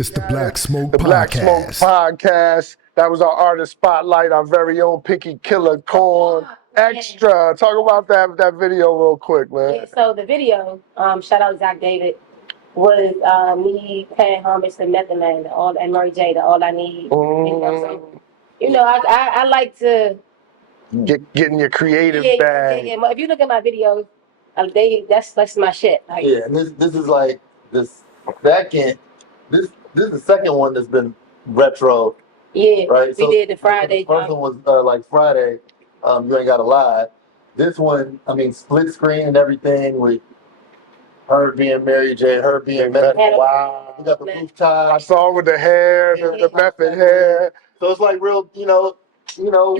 It's the Black Smoke The Black Smoke Podcast. Podcast. That was our artist spotlight, our very own Pinky Killer Corn Extra. Talk about that video real quick, man. Yeah, so the video, shout out Zach David, was me paying homage to Method Man and Murray J, the All I Need. I like to Getting your creative bag. Yeah. If you look at my videos, that's my shit. Like, yeah, and this is like this second. This is the second one that's been retro. Yeah, right. We did the Friday. The first one was like Friday. You ain't gotta lie. This one, I mean, split screen and everything with her being Mary J, her being Method. Wow. We got the blue tie. I saw with the hair, the Method hair. So it's like real, we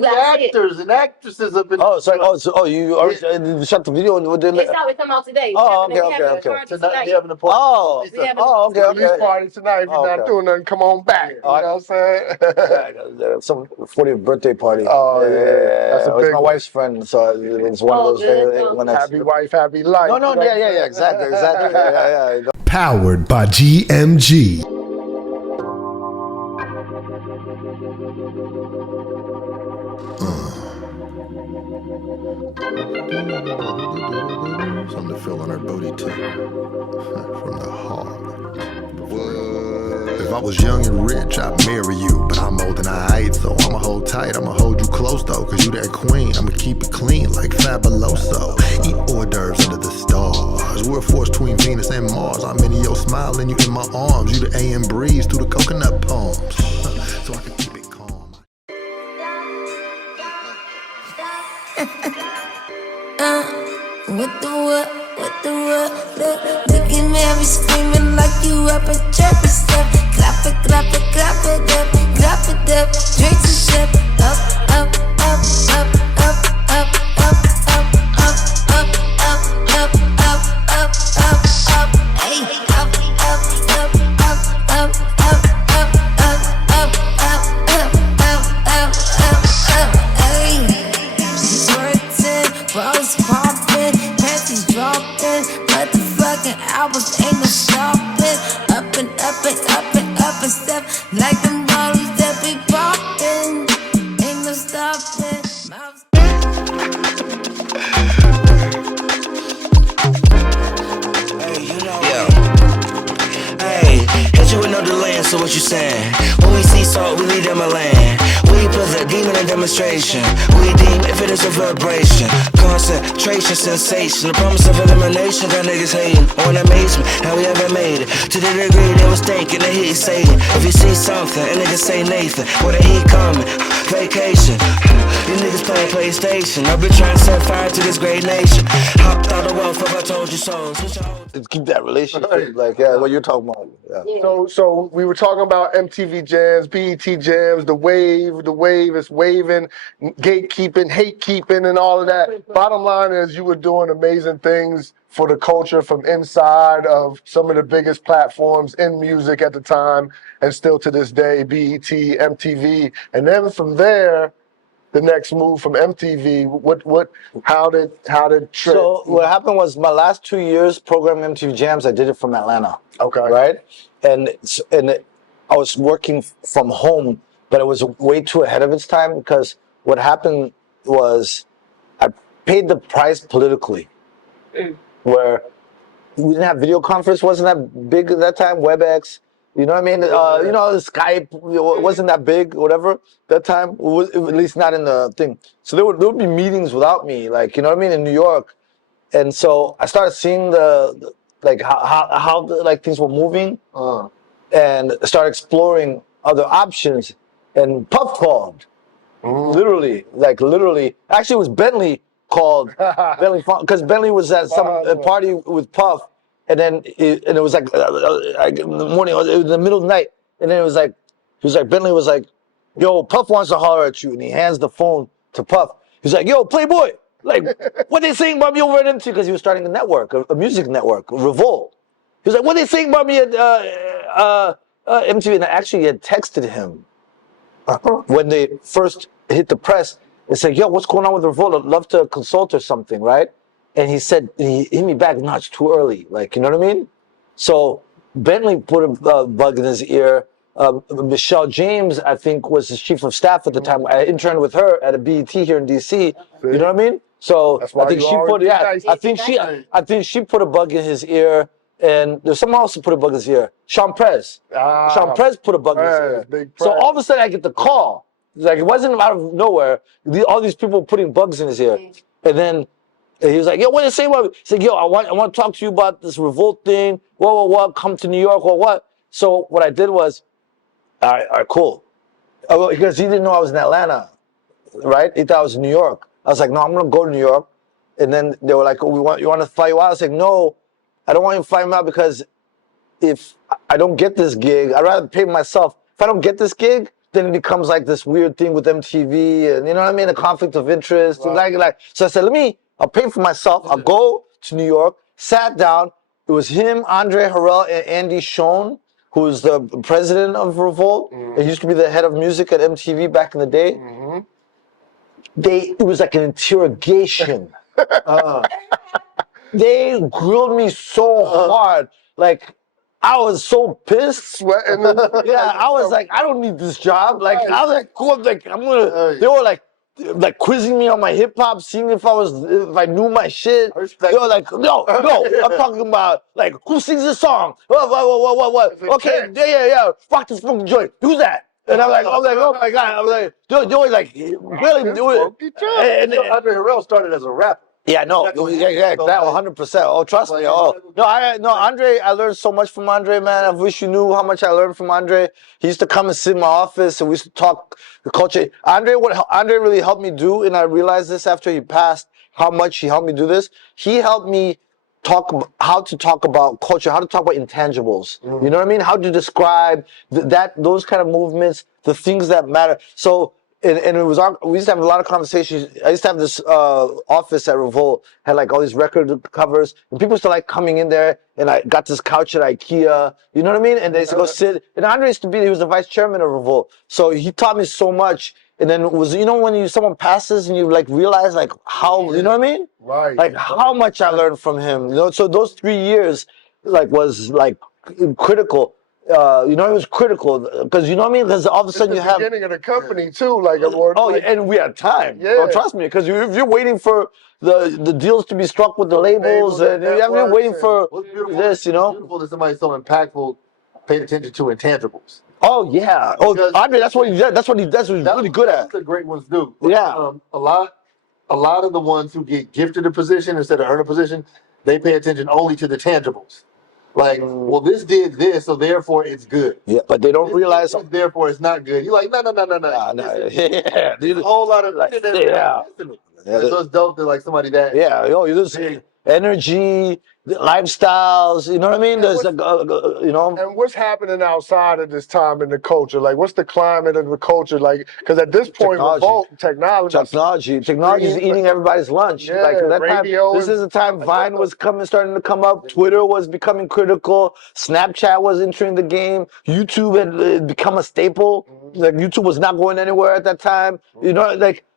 actors and actresses have been. You already shot the video and what did It's come out today. Okay. Tonight we having a party. Okay. Release party tonight. If you're not doing nothing, come on back. You know what I'm saying? Some 40th birthday party. Oh, yeah. That's a It was big my one. wife's friend, so it's one of those days when Happy wife, happy life. No, yeah, exactly. Yeah. Powered by GMG. Something to feel on her booty too. From the heart. If I was young and rich, I'd marry you. But I'm old and I ain't, so I'ma hold tight. I'ma hold you close though, cause you that queen. I'ma keep it clean like Fabuloso. Eat hors d'oeuvres under the stars. We're a force between Venus and Mars. I'm in your smile and you in my arms. You the AM breeze through the coconut palms. So I can keep it calm. With the what, look at me, I be screaming like you up at church and stuff. Clap it up, drink some shit, up, hey, she's working, balls popping, panties dropping, motherfucking albums ain't no stopping, up and stuff, like them bottles that be popping, ain't no stopping. Hey, hit you with no delay, so what you saying? When we see salt, we leave them a land. We put the demon in demonstration. We deem if it is a vibration. Concentration, sensation. The promise of elimination, got niggas hating on amazement. How we ever made it to the degree they was thinking that he's Satan. If you see something, and niggas say Nathan, where the heat coming? Vacation. You niggas play PlayStation. I've been trying to set fire to this great nation. Hopped out of wealth if I told you so. Keep that relationship, what you're talking about. Yeah. So we were talking about MTV Jams, BET Jams, the wave is waving, gatekeeping, hatekeeping, and all of that. Bottom line is you were doing amazing things for the culture from inside of some of the biggest platforms in music at the time, and still to this day, BET, MTV. And then from there, the next move from MTV, how did Trip? So what happened was my last 2 years programming MTV Jams, I did it from Atlanta. Okay. Right? And I was working from home, but it was way too ahead of its time because what happened was I paid the price politically, where we didn't have video conference, wasn't that big at that time, WebEx. You know what I mean? Skype wasn't that big, whatever, that time, at least not in the thing. So there would be meetings without me, in New York. And so I started seeing how things were moving and started exploring other options. And Puff called, literally. Actually, it was Bentley called, because Bentley was at some party with Puff. And then it was like in the morning, it was in the middle of the night. And then Bentley was like, yo, Puff wants to holler at you. And he hands the phone to Puff. He's like, yo, Playboy, what they saying about me over at MTV? Because he was starting a network, a music network, Revolt. He was like, what they saying about me at MTV? And I actually had texted him when they first hit the press and said, yo, what's going on with Revolt? I'd love to consult or something, right? And he said, he hit me back, no, it's too early. You know what I mean? So Bentley put a bug in his ear. Michelle James, I think, was his chief of staff at the time. I interned with her at a BET here in DC. You know what I mean? So That's why I think you she always put, be yeah, nice. I think she put a bug in his ear, and there's someone else who put a bug in his ear. Sean Prez. Sean Prez put a bug in his ear. Big So Prez. all of a sudden I get the call. Like, it wasn't out of nowhere. All these people putting bugs in his ear, and then he was like, "Yo, what do you say about me?" He's like, "Yo, I want to talk to you about this Revolt thing. What? Come to New York or what?" So what I did was, all right, cool. Because he didn't know I was in Atlanta, right? He thought I was in New York. I was like, "No, I'm gonna go to New York." And then they were like, "Oh, you want to fly you out?" I was like, "No, I don't want you to fly me out because if I don't get this gig, I'd rather pay myself. If I don't get this gig, then it becomes like this weird thing with MTV, and you know what I mean, a conflict of interest. Right. Like. So I said, I'll pay for myself. I'll go to New York. Sat down. It was him, Andre Harrell, and Andy Schoen, who is the president of Revolt. He used to be the head of music at MTV back in the day. It was like an interrogation. They grilled me so hard. Like, I was so pissed. Sweating. Yeah, I was like, I don't need this job. Like, I was like, cool, like, I'm gonna. They were like quizzing me on my hip hop, seeing if I knew my shit. They were like, no, I'm talking about like who sings this song? What? Okay, yeah. Rock this funky joint. Who's that? And I'm like, oh my god. I'm like, they were like, really do it. And Andre Harrell started as a rapper. yeah, no, yeah, that 100%. Oh, trust me. Oh, no, Andre. I learned so much from Andre, man. I wish you knew how much I learned from Andre. He used to come and sit in my office, and we used to talk the culture. What Andre really helped me do, and I realized this after he passed, how much he helped me do this. He helped me how to talk about culture, how to talk about intangibles. You know what I mean? How to describe those kind of movements, the things that matter. So. And it was we used to have a lot of conversations. I used to have this office at Revolt, had like all these record covers, and people used to like coming in there, and I got this couch at IKEA, you know what I mean? And they used to go sit, and Andre used to he was the vice chairman of Revolt, so he taught me so much. And then it was, when someone passes and you like realize like how, you know what I mean? Right. Like how much I learned from him, So those 3 years like was like critical. It was critical because you know what I mean. Because all of a sudden It's the beginning of the company too, like and we had time. Yeah. Oh, trust me, because if you're waiting for the deals to be struck with the labels, and you're waiting for this, It's beautiful that somebody so impactful paid attention to intangibles. Oh yeah. Because Andre, that's what he does. That's what he's really good at. That's what the great ones do. Yeah. A lot of the ones who get gifted a position instead of earn a position, they pay attention only to the tangibles. Like, well, this did this, so therefore it's good. Yeah, but they don't realize. Therefore, it's not good. You're like, no. Yeah, There's a whole lot of yeah. So it's dope that like somebody that. Yeah, you just energy, lifestyles. You know what I mean? There's And what's happening outside of this time in the culture? Like, what's the climate of the culture? Like, because at this point, technology is eating everybody's lunch. Yeah, like that radio. This is the time Vine was starting to come up. Twitter was becoming critical. Snapchat was entering the game. YouTube had become a staple. Like YouTube was not going anywhere at that time.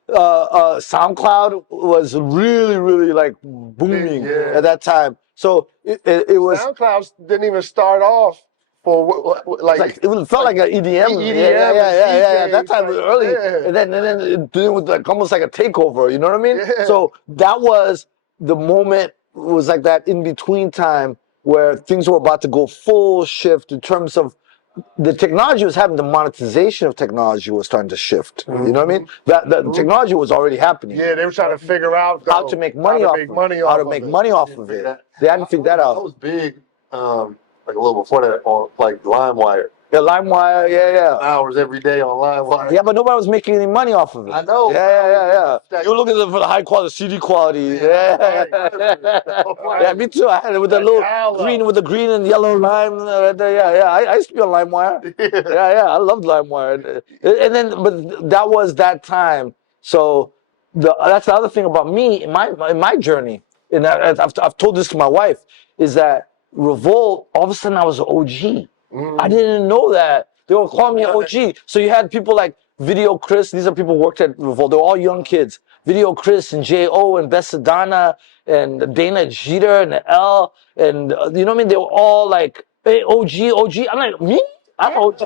SoundCloud was really, really like booming at that time. So it was. SoundCloud didn't even start off for it felt like an EDM. Yeah. That time was early, and then it was like almost like a takeover. You know what I mean? Yeah. So that was the moment. Was like that in between time where things were about to go full shift in terms of. The technology was happening. The monetization of technology was starting to shift. You know what I mean? The technology was already happening. Yeah, they were trying to figure out how to make money off of it. They hadn't figured that out. That was big, like a little before that on like LimeWire. Yeah, LimeWire, yeah. Hours every day on LimeWire. Yeah, but nobody was making any money off of it. I know. Yeah. You were looking for the high quality CD quality. Yeah, me too. I had it with the little green with the green and yellow lime right there. Yeah. I used to be on LimeWire. Yeah. I loved LimeWire. And then, but that was that time. So that's the other thing about me in my journey. And I've told this to my wife is that Revolt. All of a sudden, I was an OG. I didn't know that. They were calling me OG. So you had people like Video Chris. These are people who worked at Revolt. They were all young kids. Video Chris and J.O. and Besadonna and Dana Jeter and L. And you know what I mean? They were all like Hey, OG. I'm like, me? I'm OG.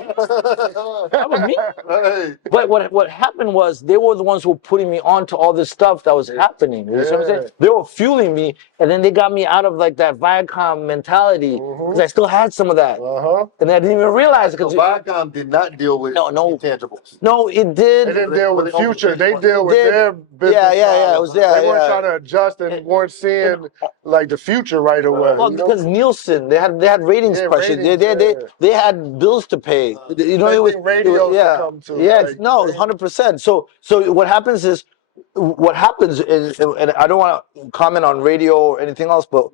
I'm a me. Right. But what happened was they were the ones who were putting me onto all this stuff that was happening. You know what I'm saying? They were fueling me, and then they got me out of like that Viacom mentality because I still had some of that, and I didn't even realize it. So Viacom did not deal with intangibles. No, it did. They didn't deal with future. They deal with did. their business. Yeah. It was They weren't trying to adjust and weren't seeing like the future right away. Well, because Nielsen, they had ratings pressure. They had bills to pay. You know, radios to come to. Yeah, like, no, 100%. So what happens is, and I don't want to comment on radio or anything else, but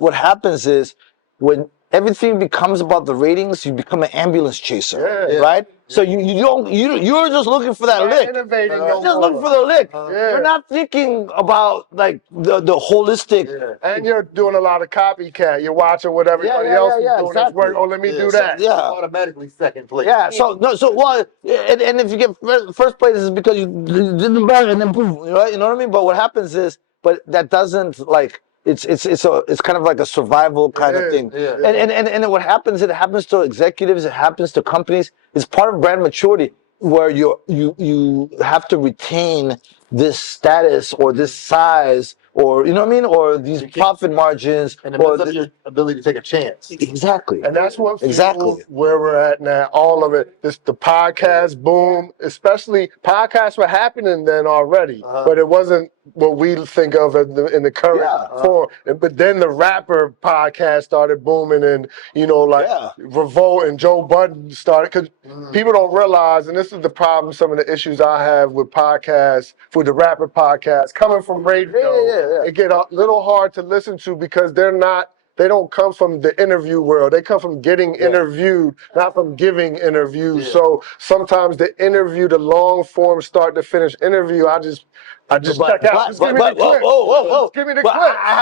what happens is when everything becomes about the ratings, you become an ambulance chaser, right? So you're just looking for that lick. Innovating You're just looking for the lick. You're not thinking about like the holistic. And you're doing a lot of copycat. You're watching what everybody else is doing. That's work. Oh, let me do that. Yeah. Automatically second place. Yeah. So well, and if you get first place, is because you did the better, and then boom, right? You know what I mean? But what happens is, but that doesn't like. It's kind of like a survival kind of thing. And what happens, it happens to executives, it happens to companies. It's part of brand maturity where you have to retain this status or this size or you know what I mean, or these profit margins, and it messes up your ability to take a chance. Exactly. And that's what fuels where we're at now. All of it. The podcast boom, especially podcasts were happening then already, but it wasn't what we think of in the current form. But then the rapper podcast started booming, and you know, like Revolt and Joe Budden started. Because people don't realize, and this is the problem. Some of the issues I have with podcasts, for the rapper podcasts, coming from radio, it get a little hard to listen to because they don't come from the interview world. They come from getting interviewed, not from giving interviews. So sometimes the interview, the long form start to finish interview, I just check out. Just give me the clip. Whoa. Give me the But clip. I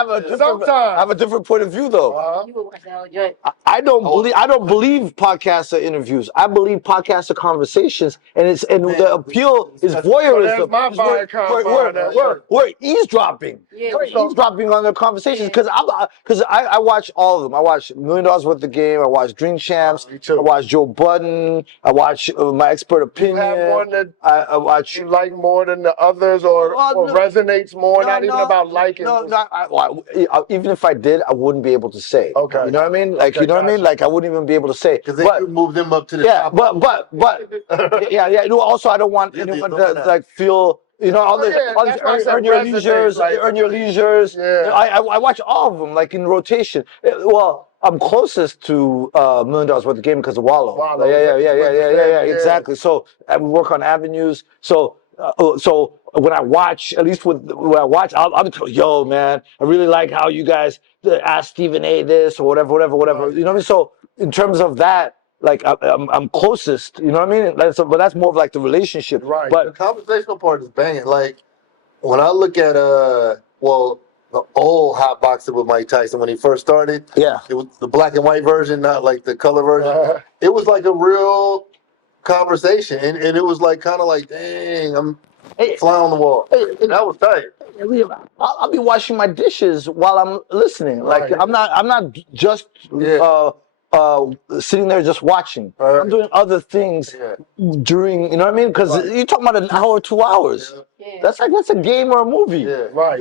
have a different point of view though. You were watching the whole joint. I don't believe podcasts are interviews. I believe podcasts are conversations, and the appeal is voyeurism. There's my Viacom. We're eavesdropping. We're eavesdropping on their conversations because I watch all of them. I watch $1 Million Worth of Game. I watch Drink Champs. I watch Joe Budden. I watch My Expert Opinion. You have one that I watch. you like more than the others, or resonates more. Not even about liking. Even if I did, I wouldn't be able to say. Okay. You know what I mean? Like, you know what I mean? Like, I wouldn't even be able to say. Because they could move them up to the top. But no, also, I don't want anyone to like feel, you know, all this earn your leisures, earn your leisures. I watch all of them, like in rotation. Well, I'm closest to $1 Million Worth of Game because of Wallow. Yeah, exactly. So we work on avenues. So when I watch, at least when I watch, I'll be telling, yo, man, I really like how you guys ask Stephen A. this or whatever. You know what I mean? So in terms of that, like I'm closest. You know what I mean? But that's more of like the relationship. Right. But the conversational part is banging. Like when I look at the old hot boxing with Mike Tyson when he first started. Yeah. It was the black and white version, not like the color version. It was like a real conversation, and it was like kind of like, dang, I'm fly on the wall. That was tight. I'll be washing my dishes while I'm listening. Like I'm not just sitting there just watching. I'm doing other things during. You know what I mean? Because you're talking about an hour, 2 hours. That's a game or a movie. Right.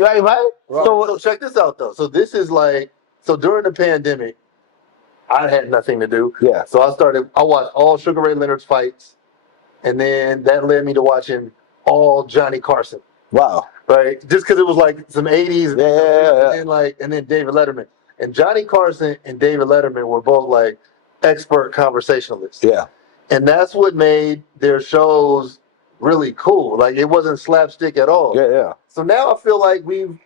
So check this out though. So this is like during the pandemic, I had nothing to do. Yeah. So I watched all Sugar Ray Leonard's fights, and then that led me to watching all Johnny Carson. Wow. Right? Just because it was like some 80s. And then David Letterman. And Johnny Carson and David Letterman were both like expert conversationalists. Yeah. And that's what made their shows really cool. Like it wasn't slapstick at all. Yeah. So now I feel like we've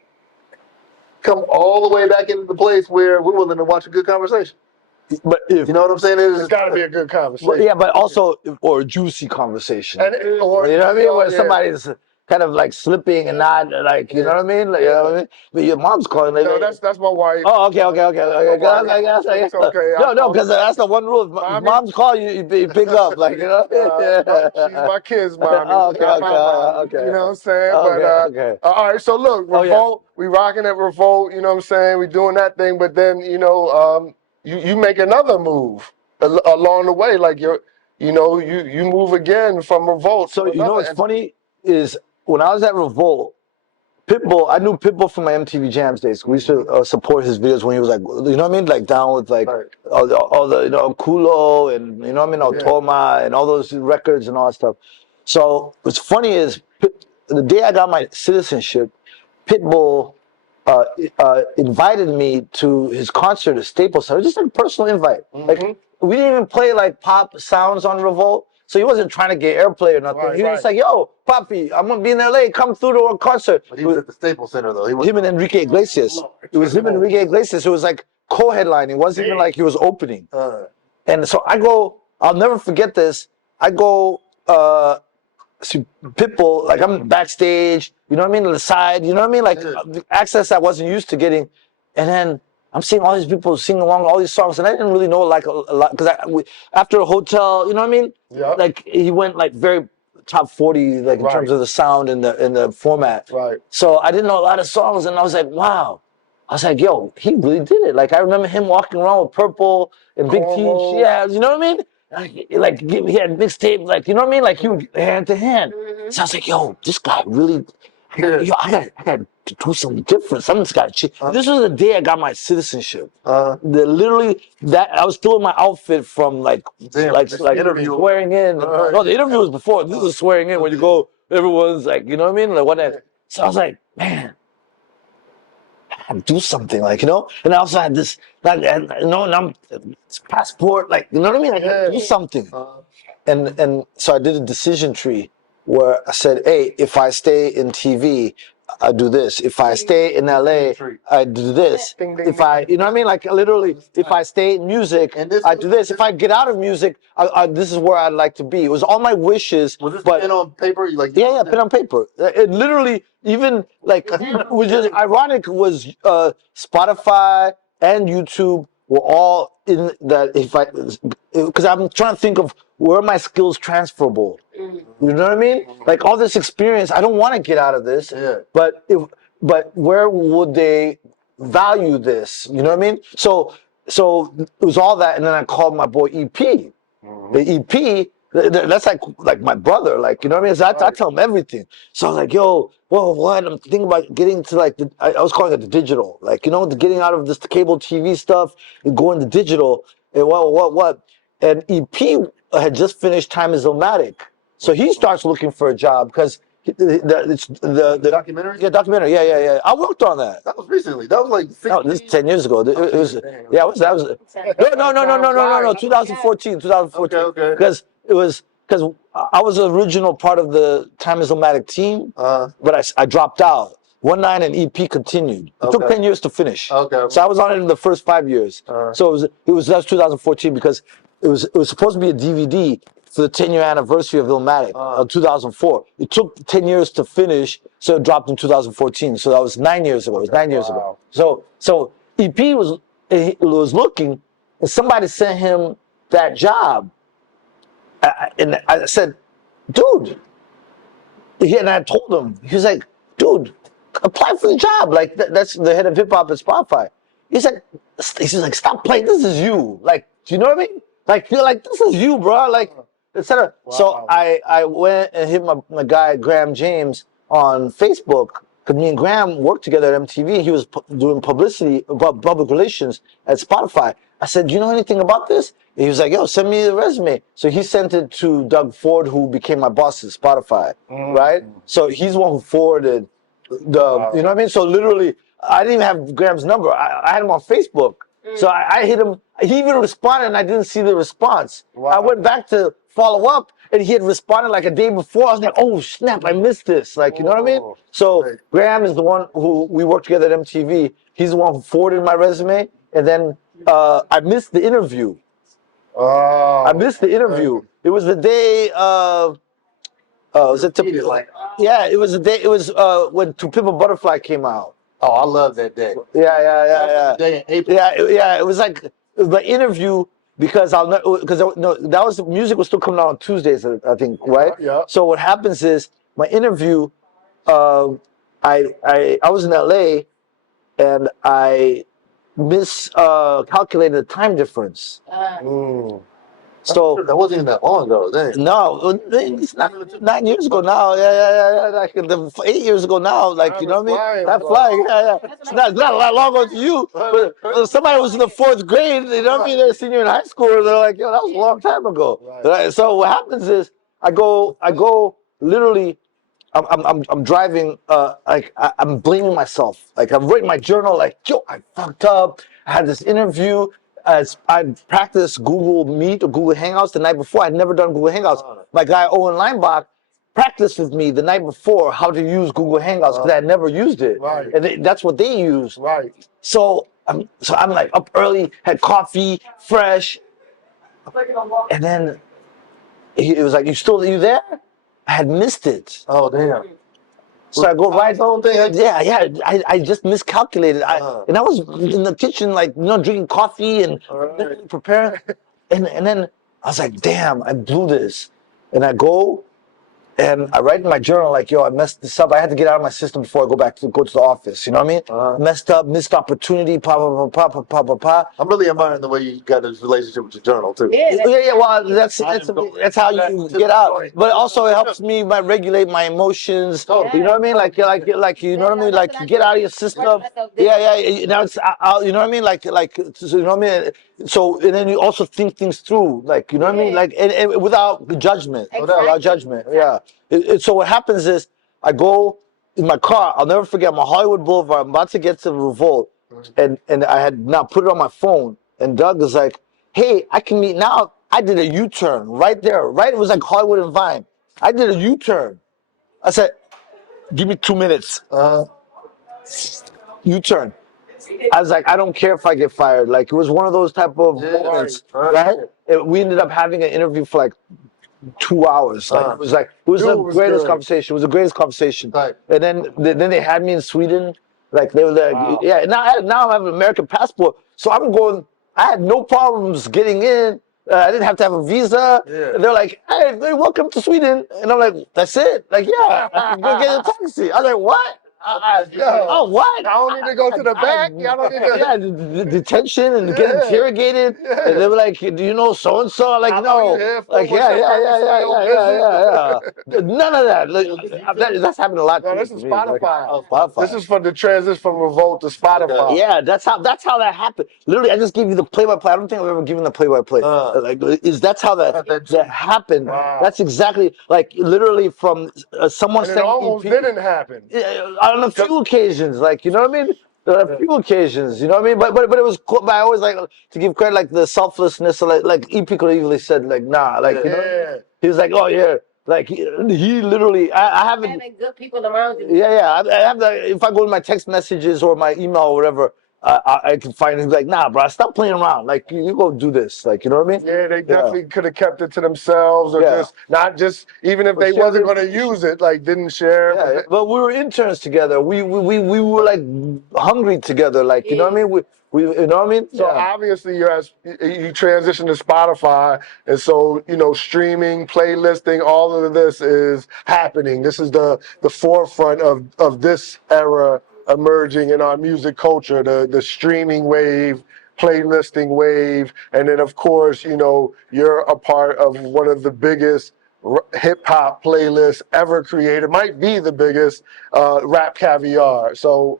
come all the way back into the place where we're willing to watch a good conversation. But you know what I'm saying? It's got to be a good conversation. Yeah, but also or a juicy conversation. Or, you know what I mean? Where somebody's kind of like slipping and not like, you know what I mean? Like, you know what I mean? But your mom's calling. Like, no, that's my wife. Oh, okay. It's okay. No, because that's the one rule. If mom's call you pick up, like, you know. She's my kid's mommy. Okay. You know what I'm saying? Okay. All right. So look, Revolt. We rocking at Revolt. You know what I'm saying? We doing that thing, but then you make another move along the way, like you move again from Revolt. So to you know another what's funny is when I was at Revolt, Pitbull, I knew Pitbull from my MTV Jams days. We used to support his videos when he was like, you know what I mean, like down with like Right. all the Kulo and you know what I mean, Toma and all those records and all that stuff. So what's funny is the day I got my citizenship, Pitbull invited me to his concert at Staples Center, just like a personal invite. Like we didn't even play like pop sounds on Revolt. So he wasn't trying to get airplay or nothing. Right, He was just like, yo, Papi, I'm going to be in LA. Come through to a concert. But he was at the Staples Center, though. He was Him and Enrique Iglesias. It was him and Enrique Iglesias. It was like co-headlining. It wasn't even like he was opening. And so I go, I'll never forget this. I go see Pitbull, like I'm backstage, you know what I mean, on the side, you know what I mean? Like access I wasn't used to getting. And then I'm seeing all these people singing along all these songs, and I didn't really know like a lot because after a hotel, you know what I mean? Yeah. Like he went like very top 40, like in terms of the sound and the format. Right. So I didn't know a lot of songs, and I was like, wow. I was like, yo, he really did it. Like I remember him walking around with Purple and Big T. Yeah, you know what I mean? Like he had mixtape, like you know what I mean? Like he would hand to hand. So I was like, yo, this guy really. Yo, I got to do something different. Something's got to change. This was the day I got my citizenship. Literally, that I was still in my outfit from like interview. swearing in. No, the interview was before. This was swearing in when you go. Everyone's like, you know what I mean? Like what? So I was like, man, I had to do something, like you know. And I also had this, like, and I'm passport, like you know what I mean? I had to do something. And so I did a decision tree where I said, hey, if I stay in TV, I do this. If I stay in LA, I do this. If I, you know what I mean? Like literally, if I stay in music, I do this. If I get out of music, this is where I'd like to be. It was all my wishes. Was this pen on paper? Yeah, pen on paper. It literally, even like, which is ironic, was Spotify and YouTube were all in that. Because I'm trying to think of where are my skills transferable. You know what I mean? Like all this experience, I don't want to get out of this. Yeah. But where would they value this? You know what I mean? So it was all that, and then I called my boy EP. The EP, that's like my brother. Like you know what I mean? So I tell him everything. So I was like, yo, whoa, what? I'm thinking about getting to like I was calling it the digital. Like you know, getting out of this cable TV stuff and going to digital. And what? And EP had just finished Time Is Illmatic. So he starts looking for a job because it's the documentary? Yeah, documentary. Yeah. I worked on that. That was recently. That was like 16. No, this is 10 years ago. It was that was no, 2014. Okay. Because I was the original part of the Time Is Illmatic team, but I dropped out. 1-9 and EP continued. It took 10 years to finish. Okay. So I was on it in the first 5 years. So that's 2014 because it was supposed to be a DVD for the 10-year anniversary of Illmatic of 2004. It took 10 years to finish, so it dropped in 2014. So that was 9 years ago. It was 9 years ago. So EP was looking, and somebody sent him that job. And I said, dude. And I told him, he was like, dude, apply for the job. Like that's the head of hip hop at Spotify. He's like, stop playing. This is you. Like, do you know what I mean? Like, feel like this is you, bro. Like, etc. Wow. So I went and hit my guy Graham James on Facebook because me and Graham worked together at MTV. He was doing publicity about public relations at Spotify. I said, do you know anything about this? And he was like, yo, send me the resume. So he sent it to Doug Ford, who became my boss at Spotify, right? So he's the one who forwarded you know what I mean? So literally, I didn't even have Graham's number. I had him on Facebook. So I hit him. He even responded, and I didn't see the response. I went back to follow up, and he had responded like a day before. I was like, oh, snap, I missed this. Like, you know what I mean? So Graham is the one who we worked together at MTV. He's the one who forwarded my resume, and then I missed the interview. I missed the interview. It was the day was it it was the day. It was when To Pimp a Butterfly came out. Oh, I love that day. Yeah. Day in April. Yeah. It was like the interview because that was music was still coming out on Tuesdays, I think, right? Yeah. So what happens is my interview. I was in LA, and I miscalculated the time difference. So that wasn't even that long ago. Dang. no, it's not 9 years ago now. Yeah. Like 8 years ago now. Like you know what I mean? That's flying. Yeah. It's not a lot long ago to you. But somebody was in the 4th grade. You know what I mean? They're a senior in high school. And they're like, yo, that was a long time ago. Right? So what happens is I go literally. I'm driving. I'm blaming myself. Like I'm writing my journal. Like yo, I fucked up. I had this interview. I practiced Google Meet or Google Hangouts the night before. I'd never done Google Hangouts. My guy Owen Leinbach practiced with me the night before how to use Google Hangouts because I had never used it, and that's what they use. Right. So I'm like up early, had coffee, fresh, and then it was like, you there? I had missed it. Oh damn. So I go right home. I just miscalculated. And I was in the kitchen, like drinking coffee and preparing. And then I was like, damn, I blew this. And I go and I write in my journal like, yo, I messed this up. I had to get out of my system before I go to the office. You know what I mean? Messed up, missed opportunity. I'm really admiring the way you got this relationship with your journal too. Yeah. Well, that's how you get out. But also it helps me regulate my emotions. You know what I mean? Like you know what I mean? Like you get out of your system. Yeah. Now it's you know what I mean? Like so, you know what I mean? So and then you also think things through. Like you know what I mean? Like and without judgment. Without judgment. Yeah. So what happens is I go in my car. I'll never forget. I'm on Hollywood Boulevard. I'm about to get to Revolt, and I had now put it on my phone. And Doug is like, "Hey, I can meet now." I did a U-turn right there. Right, it was like Hollywood and Vine. I did a U-turn. I said, "Give me 2 minutes." U-turn. I was like, I don't care if I get fired. Like it was one of those type of moments, right? We ended up having an interview for like 2 hours. Like it was the greatest conversation. It was the greatest conversation. Right. And then they had me in Sweden. Like they were like, yeah. Now I have an American passport, so I'm going. I had no problems getting in. I didn't have to have a visa. Yeah. And they're like, hey, welcome to Sweden. And I'm like, that's it? Like, yeah, I'm gonna get a taxi. I was like, what? Oh, what? I don't need to go to the back. Y'all don't need to. Yeah, the detention and get interrogated. And they were like, do you know so and so? Like, no. Like, yeah. None of that. Like, that's happened a lot. No, this is Spotify. Spotify. This is for the transition from Revolt to Spotify. Yeah, that's how that happened. Literally, I just gave you the play-by-play. I don't think I've ever given the play-by-play. That's how that happened. Wow. That's exactly like literally from someone And it saying almost didn't happen. on a few occasions, like you know what I mean. A few occasions, you know what I mean. But it was cool. But I always like to give credit, like the selflessness. Like EP could easily said, like nah, like you know. What I mean? He was like, oh yeah. Like he literally, I haven't. Having good people around you. Yeah. I have that. If I go to my text messages or my email or whatever, I can find him like, nah, bro, stop playing around. Like you go do this. Like you know what I mean? Yeah, they definitely could have kept it to themselves, or just even if they wasn't going to use it, like didn't share. Yeah, but we were interns together. We were like hungry together. Like you know what I mean? We you know what I mean? So obviously you transitioned to Spotify, and so streaming, playlisting, all of this is happening. This is the forefront of this era emerging in our music culture, the streaming wave, playlisting wave, and then of course you're a part of one of the biggest hip hop playlists ever created. Might be the biggest, Rap Caviar. So,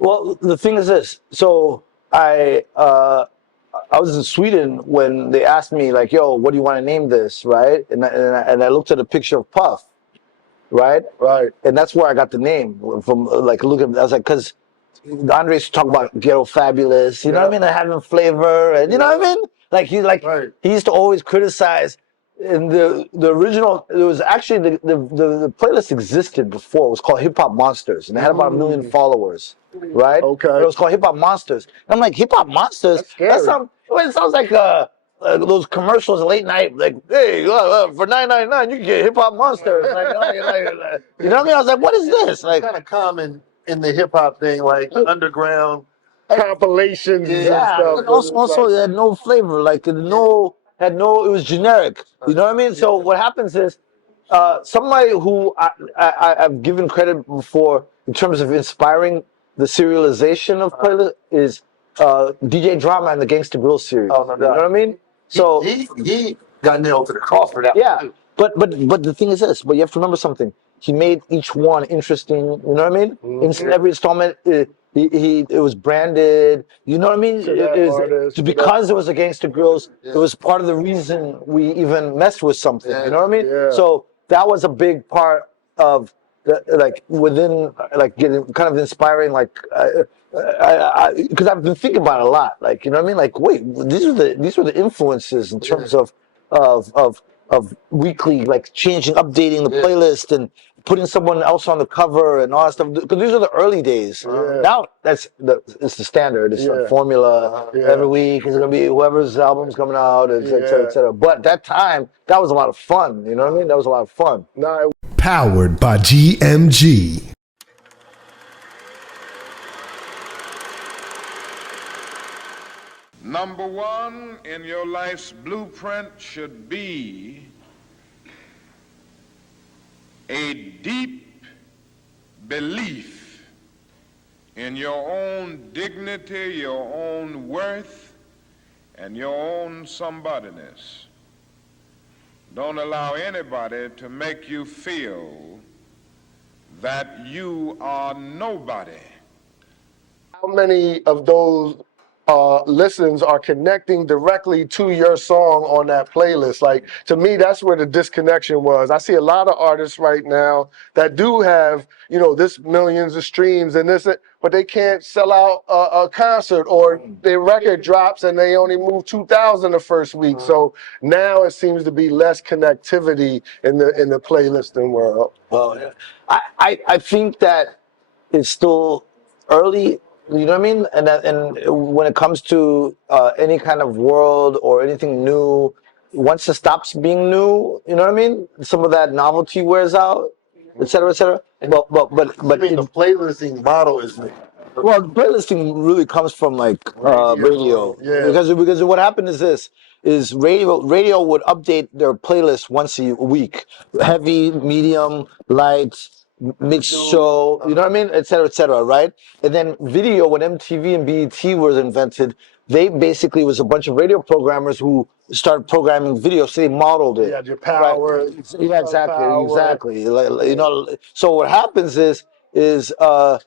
well, the thing is this. So I was in Sweden when they asked me like, "Yo, what do you want to name this?" Right? And I looked at a picture of Puff, right? Right. And that's where I got the name from. Like, look at, I was like, because Andre used to talk about Ghetto Fabulous, you know what I mean? And having flavor, and you know what I mean? Like he used to always criticize. And the original, it was actually the playlist existed before. It was called Hip Hop Monsters, and it had about 1 million followers, right? Okay. It was called Hip Hop Monsters. And I'm like, Hip Hop Monsters? It sounds like those commercials late night, like, hey, for $9.99 you can get Hip Hop Monsters. You know what I mean? I was like, what is this? Like, kind of common in the hip hop thing, like underground compilations and stuff. And also it had no flavor, like it was generic. You know what I mean? So what happens is, somebody who I've given credit before in terms of inspiring the serialization of playlist is DJ Drama and the Gangsta Grill series. Oh, no You know doubt. what I mean? So he got nailed to the cross for that. yeah, but the thing is this. But you have to remember something. He made each one interesting. You know what I mean? In every installment, it was branded. You know what I mean? Because it was a Gangsta Grills. It was part of the reason we even messed with something. You know what I mean? Yeah. So that was a big part of like within like getting kind of inspiring like. Because I've been thinking about it a lot, like you know what I mean. Like, wait, these were the influences in terms of weekly, like changing, updating the playlist and putting someone else on the cover and all that stuff. Because these are the early days. Now it's the standard. It's the formula. Every week is gonna be whoever's album's coming out, et cetera, et cetera. But that time, that was a lot of fun. You know what I mean? That was a lot of fun. Powered by GMG. Number one in your life's blueprint should be a deep belief in your own dignity, your own worth, and your own somebodyness. Don't allow anybody to make you feel that you are nobody. How many of those listens are connecting directly to your song on that playlist? Like, to me, that's where the disconnection was. I see a lot of artists right now that do have, you know, this millions of streams and this, but they can't sell out a concert, or their record drops and they only move 2,000 the first week. So now it seems to be less connectivity in the playlisting world. Well, I think that it's still early. You know what I mean? And when it comes to any kind of world or anything new, once it stops being new, you know what I mean? Some of that novelty wears out, et cetera, et cetera. But I mean, the playlisting model is new. well, the playlisting really comes from like radio. Yeah. Because what happened is this is radio would update their playlist once a week. Heavy, medium, light, mixed show, you know what I mean? Et cetera, right? And then video, when MTV and BET was invented, they basically was a bunch of radio programmers who started programming video, so they modeled it. Yeah, your power. Right. Yeah, exactly, Power. exactly. You know, so what happens is the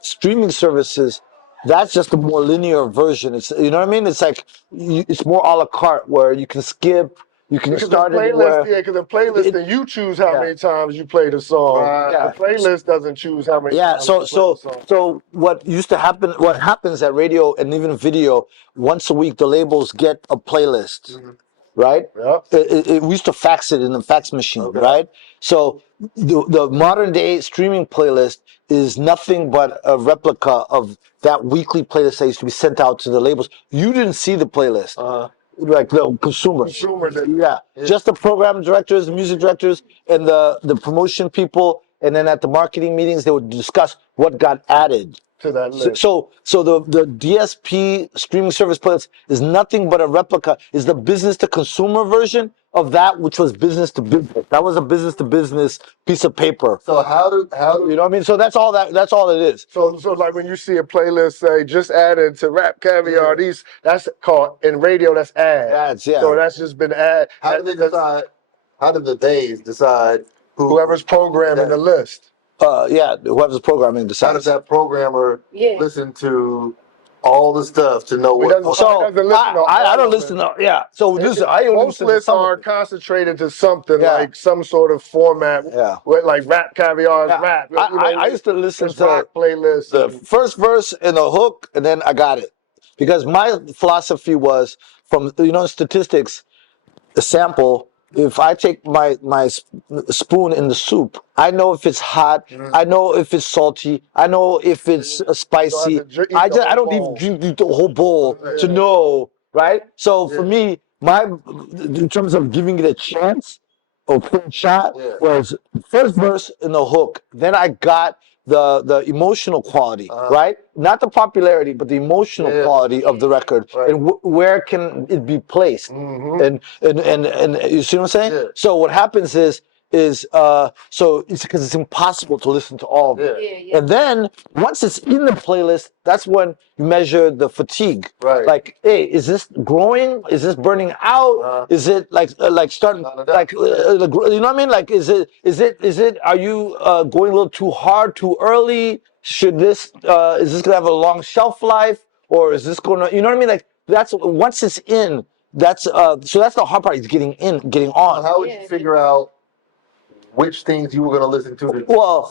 streaming services, that's just a more linear version. It's, you know what I mean? It's like it's more a la carte where you can skip, you can start anywhere. Yeah, because the playlist, and you choose how many times you play the song. Yeah. The playlist doesn't choose how many times you play the song. So what used to happen, what happens at radio and even video, once a week the labels get a playlist, right? Yeah. We used to fax it in the fax machine, right? So the modern day streaming playlist is nothing but a replica of that weekly playlist that used to be sent out to the labels. You didn't see the playlist. Like the consumer. Yeah. Just the program directors, the music directors, and the promotion people, and then at the marketing meetings they would discuss what got added to that list. So the DSP streaming service playlist is nothing but a replica, is the business to consumer version of that which was business to business. That was a business to business piece of paper. So how do you know what I mean? So that's all it is. So like when you see a playlist say just added to Rap Caviar, that's called in radio, that's ads. Yeah. So that's just been add. How do they decide? How do the days decide whoever's programming the list? Whoever's programming decides. How does that programmer listen to all the stuff to know what? I don't listen to So listen, I only most listen to lists some are of it. concentrated to something like some sort of format. Yeah. With like Rap Caviar's rap. I used to listen to rock playlists. The first verse and the hook, and then I got it. Because my philosophy was from statistics, a sample. If I take my spoon in the soup, I know if it's hot. I know if it's salty. I know if it's spicy. I don't need to drink the whole bowl to know, right? So for me, in terms of giving it a chance or fair shot, was first verse and the hook. Then I got the emotional quality, right? Not the popularity, but the emotional quality of the record, and where can it be placed, and you see what I'm saying? So what happens is is so it's because it's impossible to listen to all of them. Yeah. And then once it's in the playlist, that's when you measure the fatigue. Right. Like, hey, is this growing? Is this burning out? Is it like starting like you know what I mean? Like, is it? Are you going a little too hard, too early? Should this is this gonna have a long shelf life, or is this gonna, you know what I mean? Like, that's once it's in. That's so that's the hard part, is getting on. How would you figure out which things you were going to listen to? Well,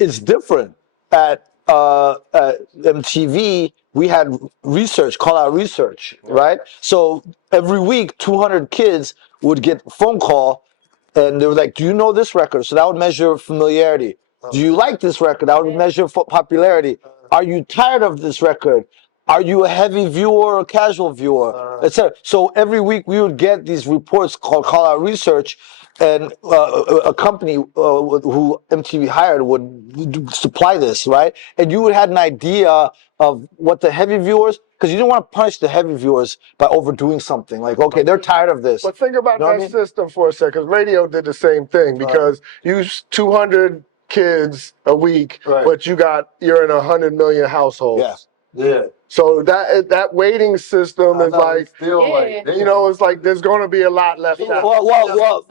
it's different. At MTV, we had research, call out research, right? So every week, 200 kids would get a phone call, and they were like, "Do you know this record?" So that would measure familiarity. Do you like this record? That would measure popularity. Are you tired of this record? Are you a heavy viewer or casual viewer, etc.? So every week we would get these reports called call out research, and a company who MTV hired would supply this, right? And you would have an idea of what the heavy viewers, because you didn't want to punish the heavy viewers by overdoing something. Like, okay, they're tired of this. But think about You know what that I mean? system for a second, because radio did the same thing, because you 200 kids a week, but you're in 100 million households. Yeah. So that weighting system is like, still like, you know, it's like there's going to be a lot left out.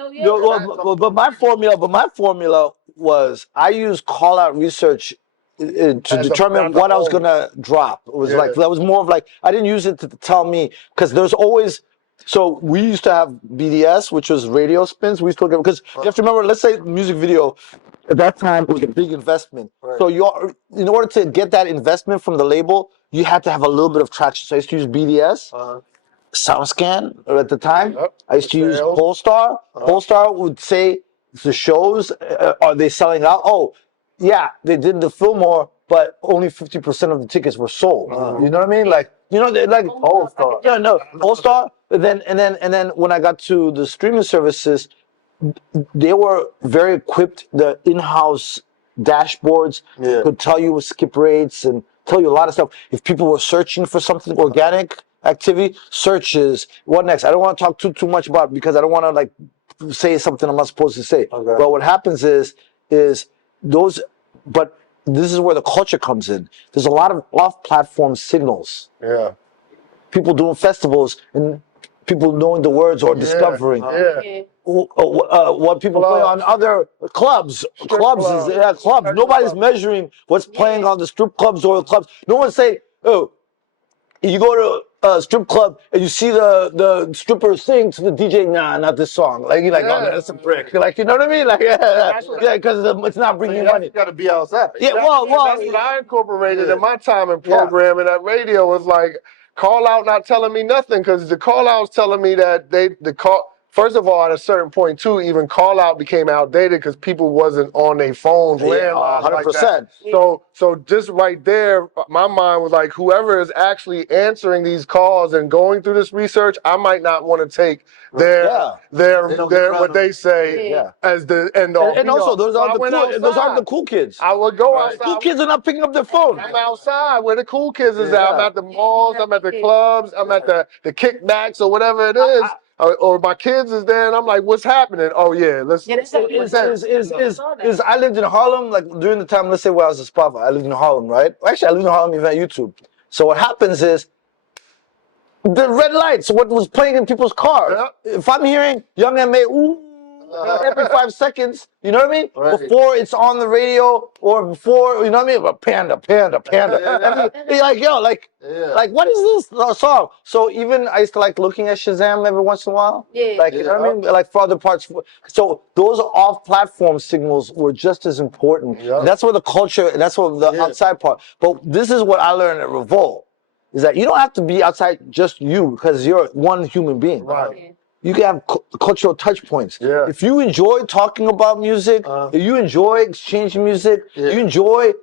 But my formula was, I used call out research to determine what I was gonna drop. It was like, that was more of like, I didn't use it to tell me, because there's always. So we used to have BDS, which was radio spins. We used to look at, because you have to remember, let's say music video, at that time it was a big investment. So in order to get that investment from the label, you had to have a little bit of traction. So I used to use BDS, SoundScan at the time. I used to use Polestar. Polestar would say the shows, are they selling out? Oh, yeah, they did the Fillmore, but only 50% of the tickets were sold. You know what I mean? Like, you know, like Polestar. Yeah, no, Polestar. And then when I got to the streaming services, they were very equipped. The in-house dashboards could tell you skip rates and tell you a lot of stuff. If people were searching for something organic activity, searches, what next? I don't want to talk too much about it, because I don't want to like say something I'm not supposed to say. But what happens is those, but this is where the culture comes in. There's a lot of off-platform signals. Yeah. People doing festivals and people knowing the words or discovering. What people play on other clubs. Clubs. Nobody's measuring what's playing on the strip clubs or the clubs. No one's saying, oh, you go to a strip club and you see the stripper sing to the DJ, nah, not this song. Like, you're like, oh, that's a brick. Like, you know what I mean? Like, because it's not bringing money. You got to be outside. That's what I incorporated in my time in programming at radio, was like, call out not telling me nothing, because the call out's telling me that first of all, at a certain point too, even call out became outdated because people wasn't on their phones, landlines, 100%. Like that. So just right there, my mind was like, whoever is actually answering these calls and going through this research, I might not want to take their what they say as the end all. And also, those aren't the cool kids. I would go outside. Cool kids are not picking up their phone. I'm outside where the cool kids is at. I'm at the malls. I'm at the clubs. I'm at the kickbacks or whatever it is. Or my kids is there, and I'm like, "What's happening?" Oh yeah, let's. I lived in Harlem, like during the time. Let's say when I was a Spotify, I lived in Harlem, right? Actually, I lived in Harlem even at YouTube. So what happens is the red lights, what was playing in people's cars. If I'm hearing Young M.A. Ooh, every 5 seconds, you know what I mean? Before it's on the radio or before, you know what I mean? Panda. Like, yo, like what is this song? So even I used to like looking at Shazam every once in a while. Like, you know what I mean? Like for other parts. So those off-platform signals were just as important. That's where the culture, that's what the outside part. But this is what I learned at Revolt, is that you don't have to be outside just you, because you're one human being. Right. You can have cultural touch points. If you enjoy talking about music, if you enjoy exchanging music, you enjoy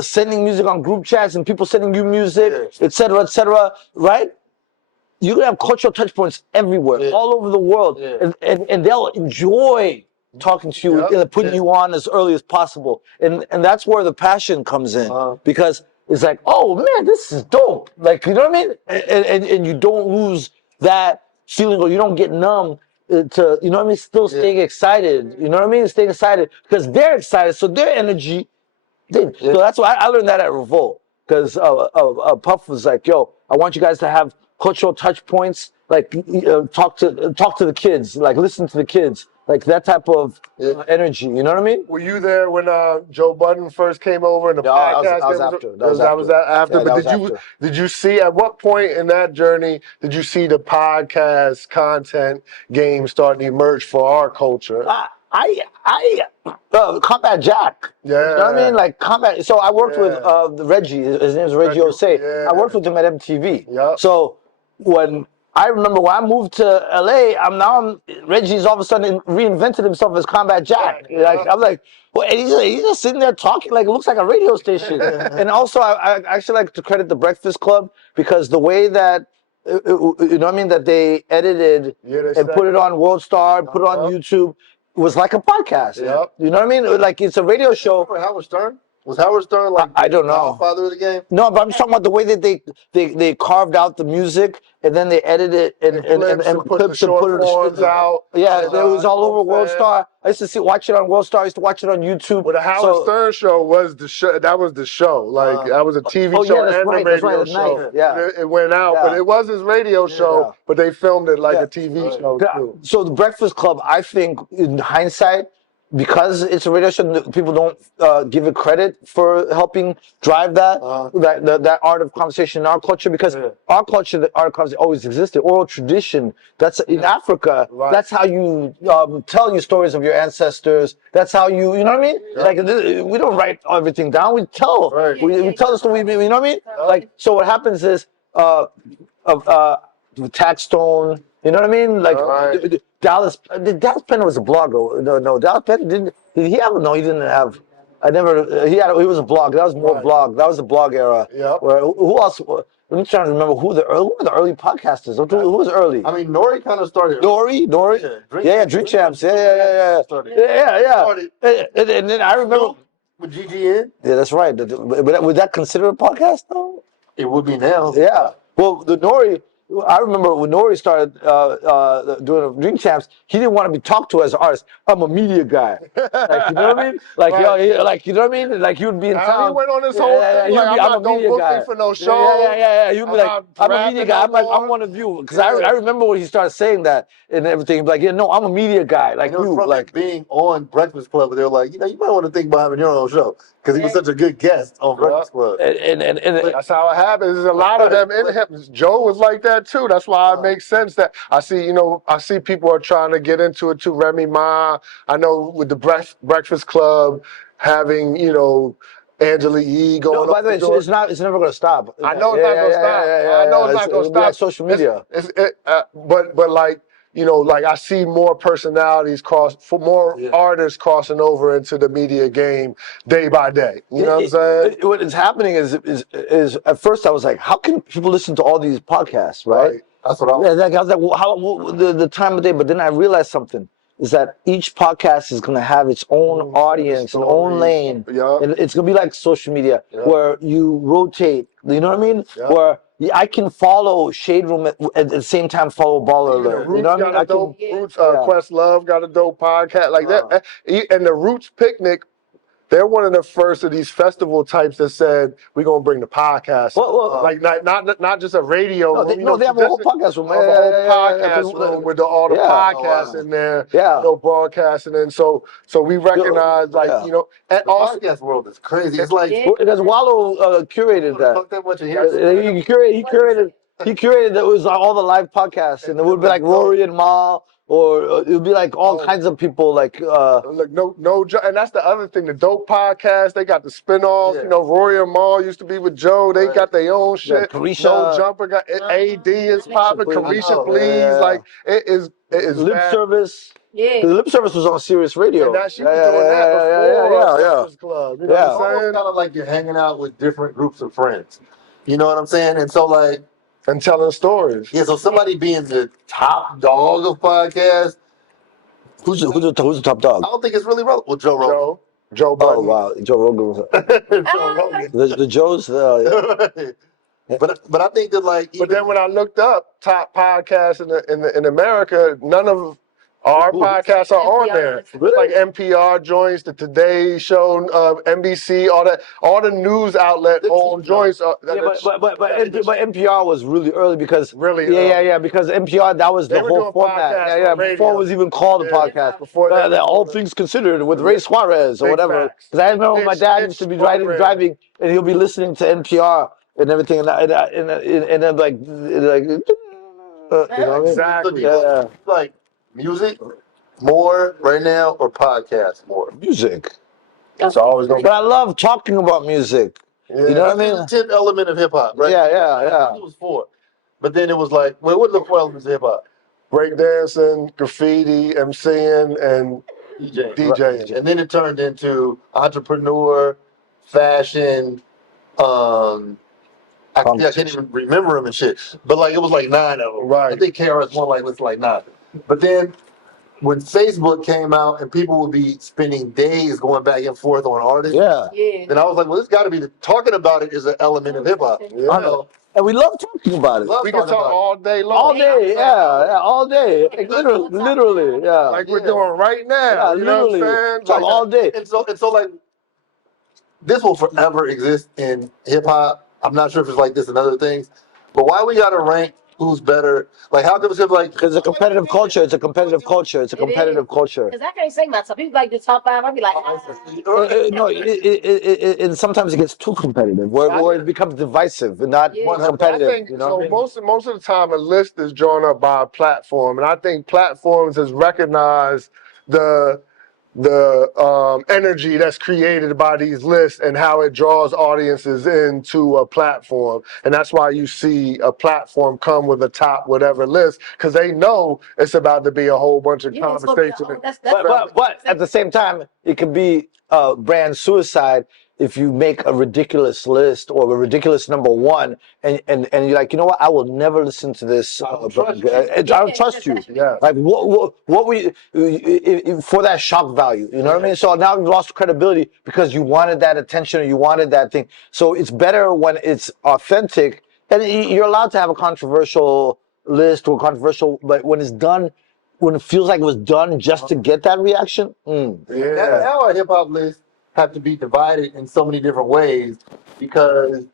sending music on group chats and people sending you music, etc., right? You can have cultural touch points everywhere, all over the world, and they'll enjoy talking to you and putting you on as early as possible. And that's where the passion comes in, because it's like, oh man, this is dope. Like, you know what I mean? And you don't lose that feeling, or you don't get numb to, you know what I mean, still staying excited. You know what I mean? Staying excited because they're excited. So their energy. So that's why I learned that at Revolt because Puff was like, "Yo, I want you guys to have cultural touch points, like talk to the kids, like listen to the kids, like that type of energy." You know what I mean? Were you there when Joe Budden first came over and the No, podcast? I was after. That was after. Yeah, But that was after. did you see at what point in that journey did you see the podcast content game starting to emerge for our culture? Combat Jack. Yeah. You know what I mean? Like Combat. So I worked with Reggie. His name is Reggie Osei. yeah. I worked with him at MTV. Yep. So when I remember when I moved to LA, Reggie's all of a sudden reinvented himself as Combat Jack. Like I'm like, well, and he's just sitting there talking like it looks like a radio station. And also, I actually like to credit the Breakfast Club because the way that you know what I mean, that they edited and put it on World Star, put it on YouTube, was like a podcast. Yep. You know what I mean? Like it's a radio show. Remember Howard Stern? Was Howard Stern like I don't know. the father of the game? No, but I'm just talking about the way that they carved out the music and then they edited it and put the clips short and put forms out. Yeah, it was all over World Star. I used to watch it on World Star. I used to watch it on YouTube. Well, the Howard Stern show was the show. That was the show. Like that was a TV show and a radio show. Yeah, it went out, but it was his radio show. But they filmed it like a TV show too. So the Breakfast Club, I think, in hindsight, because it's a radio show, people don't give it credit for helping drive that art of conversation in our culture. Because our culture, the art of conversation, always existed. Oral tradition. That's in Africa. Right. That's how you tell your stories of your ancestors. That's how you know what I mean? Like we don't write everything down. We tell. Right. We tell the story. You know what I mean? Like so, what happens is Taxstone. You know what I mean? Like Dallas Penn was a blogger. No, Dallas Penn did he have? No, he didn't have. I never. He was a blog. That was more blog. That was the blog era. Yep. Where who else? Let me try to remember who were the early podcasters. Who was early? I mean, Nori kind of started. Nori. Drink Champs. Yeah. And then I remember with GGN. Yeah, that's right. Would that consider a podcast though? It would be now. Yeah. Well, the Nori. I remember when Nori started doing Drink Champs, he didn't want to be talked to as an artist. I'm a media guy. Like, you know what I mean? Like, like, you know what I mean? Like, he would be in town. He went on this whole thing. Like, I'm not going to book me for no show. Yeah. He'd be like, I'm a media guy. I'm one of you. Because I remember when he started saying that and everything. He'd be like, yeah, no, I'm a media guy. Like, you. Like, being on Breakfast Club, they were like, you might want to think about having your own show. Because he was such a good guest on Breakfast Club. And that's how it happens. There's a lot of them in him. Joe was like that too. That's why it makes sense that I see people are trying to get into it too. Remy Ma, I know with the Breakfast Club having, Angela Yee going. No, by the way, it's never going to stop. I know it's not going to stop. I know it's not going to stop. Like social media. But like, like I see more personalities more artists crossing over into the media game day by day. You know what I'm saying? What is happening is at first I was like, how can people listen to all these podcasts, right? That's what I was. I was like, well, how the time of day? But then I realized something is that each podcast is going to have its own audience, and own lane. Yeah. And it's going to be like social media where you rotate. You know what I mean? Yeah. Where I can follow Shade Room at the same time follow Baller Alert. Roots You know what I mean? Roots, Questlove got a dope podcast like that. And the Roots Picnic, they're one of the first of these festival types that said we're gonna bring the podcast, like not just a radio room. No, they have a whole podcast room. A whole podcast room with all the podcasts in there. Yeah, broadcasting, and so we recognize and the also podcast world is crazy. It's like because Wallow curated that. Fuck that bunch of He curated that. It was all the live podcasts, and it would be like Rory and Mal. Or it would be like all kinds of people, like look, and that's the other thing. The dope podcast, they got the spinoffs. Rory and Mal used to be with Joe. They got their own shit. Carisha, No Jumper got AD is popping. Carisha Please, like it is Lip bad. Service. Yeah. The Lip Service was on Sirius Radio. And she was doing that before Breakfast Club. You know what I'm saying? It's kind of like you're hanging out with different groups of friends. You know what I'm saying? And so like. And telling stories. Yeah, so somebody being the top dog of podcasts. Who's the top dog? I don't think it's really relevant. Well, Joe Rogan. Joe Budden. Oh wow, Joe Rogan. Joe Rogan. The Joes. But I think that like. But then when I looked up top podcasts in America, none of Our Ooh. podcasts are on NPR. there. Really? It's like NPR joints, the Today Show, NBC, all the news outlet owned joints. Yeah, but NPR was really early because Really because NPR that was They the were whole doing format. podcasts Yeah, on radio. before it was even called a Yeah. podcast. Before that, All things considered with Ray Suarez or Big whatever. facts. Because I remember my dad Hits used to be program. driving, and he'll be listening to NPR and everything, and then like you know what I mean? Exactly. Yeah. Like music more right now or podcast more? Music. It's always gonna But I love talking about music. Yeah. You know what I That's the mean? 10th element of hip hop, right? Yeah. It was 4. But then it was like, wait, what are the 4 elements of hip hop? breakdancing, graffiti, MCing, and DJing. And then it turned into entrepreneur, fashion, I can't even remember them and shit. But like it was like 9 of them. Right. I think KRS One was like 9. But then when Facebook came out and people would be spending days going back and forth on artists, Yeah. then I was like, well, this got to be talking about it is an element of hip hop. Yeah. And we love talking about it. We can talk all day long. All day, yeah, all day. Like, literally, yeah. Like we're doing right now. Yeah, you know what I'm literally. saying? Talk Like, all day. And so like this will forever exist in hip hop. I'm not sure if it's like this in other things, but why we gotta rank who's better? Like how come it's like Because it's a competitive culture. It's a competitive culture. It's a competitive culture. Because I can't say my top. People like the top 5. I'd be like, No, it sometimes it gets too competitive, where it becomes divisive and not competitive. I think, you know so what I mean? most of the time a list is drawn up by a platform, and I think platforms has recognized the energy that's created by these lists and how it draws audiences into a platform. And that's why you see a platform come with a top whatever list, because they know it's about to be a whole bunch of conversation. But at the same time, it could be brand suicide if you make a ridiculous list or a ridiculous number one, and you're like, you know what? I will never listen to this. I don't trust you. Yeah. Like what we for that shock value. You know what I mean? So now you've lost credibility because you wanted that attention or you wanted that thing. So it's better when it's authentic, and you're allowed to have a controversial list or controversial, but when it's done. When it feels like it was done just to get that reaction, now our hip hop lists have to be divided in so many different ways because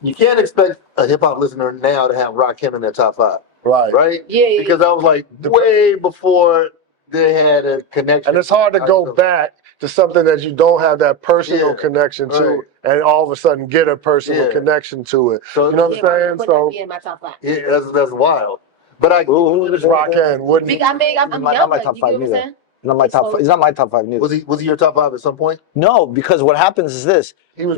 you can't expect a hip hop listener now to have Rakim in their top 5. Right? Yeah. Because I was like way before they had a connection. And it's hard to go back to something that you don't have that personal connection to, and all of a sudden get a personal connection to it. So, you know what I'm saying? Would So not be in my top 5. yeah, that's wild. But I Rakim wouldn't. I mean, I'm not young, my but top you 5 get what I'm either. saying? Not my top. He's not my top 5 neither. was he your top 5 at some point? No, because what happens is this: no.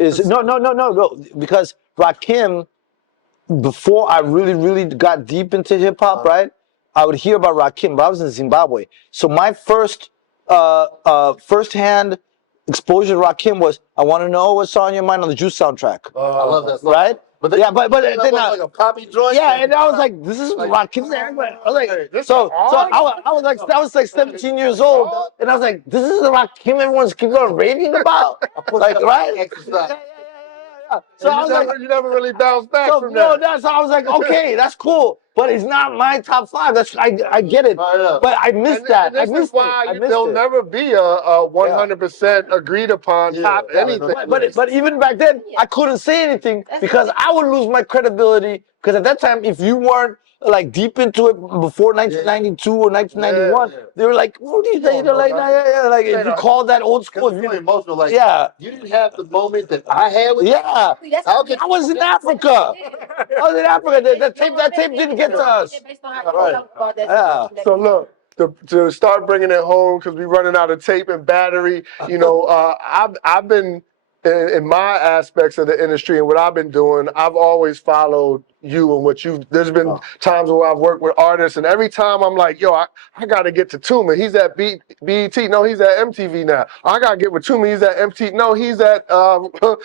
Because Rakim, before I really got deep into hip hop, right? I would hear about Rakim, but I was in Zimbabwe. So my first hand exposure to Rakim was, I want to know what's on your mind on the Juice soundtrack. I love that song. Right? But then like a poppy joint. Yeah, and I was like, this is Rakim's. I was like, so I was like 17 years old, and I was like, this is the Rakim everyone's keeping on raving about, like, right? So I was like, you never really bounced back from no, that. so I was like, okay, that's cool, but it's not my top 5. That's I get it, but I missed that. And this is why there'll never be a 100% agreed upon top anything. But even back then, I couldn't say anything because I would lose my credibility. Because at that time, if you weren't like deep into it before 1992 or 1991, they were like, "What do you think?" Like if you call that old school, it's really emotional. Like, you didn't have the moment that I had with I was in Africa. That tape didn't get to us. So look, to start bringing it home, because we're running out of tape and battery. You know, I've been in my aspects of the industry and what I've been doing. I've always followed you and what you've. There's been times where I've worked with artists, and every time I'm like, yo, I got to get to Tuma. He's at BET. No, he's at MTV now. I got to get with Tuma. He's at MTV. No, he's at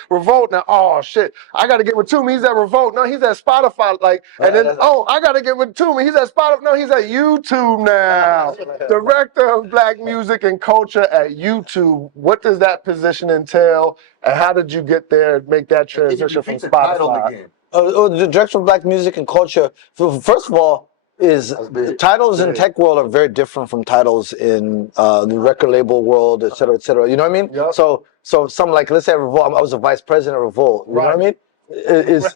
Revolt now. Oh shit, I got to get with Tuma. He's at Revolt. No, he's at Spotify. Like, and then I got to get with Tuma. He's at Spotify. No, he's at YouTube now. Director of Black Music and Culture at YouTube. What does that position entail, and how did you get there? Make that transition from Spotify? The Director of Black Music and Culture. First of all, is titles in tech world are very different from titles in the record label world, et cetera, et cetera. You know what I mean? Yep. So some like, let's say Revolt, I was a vice president of Revolt. You know what I mean?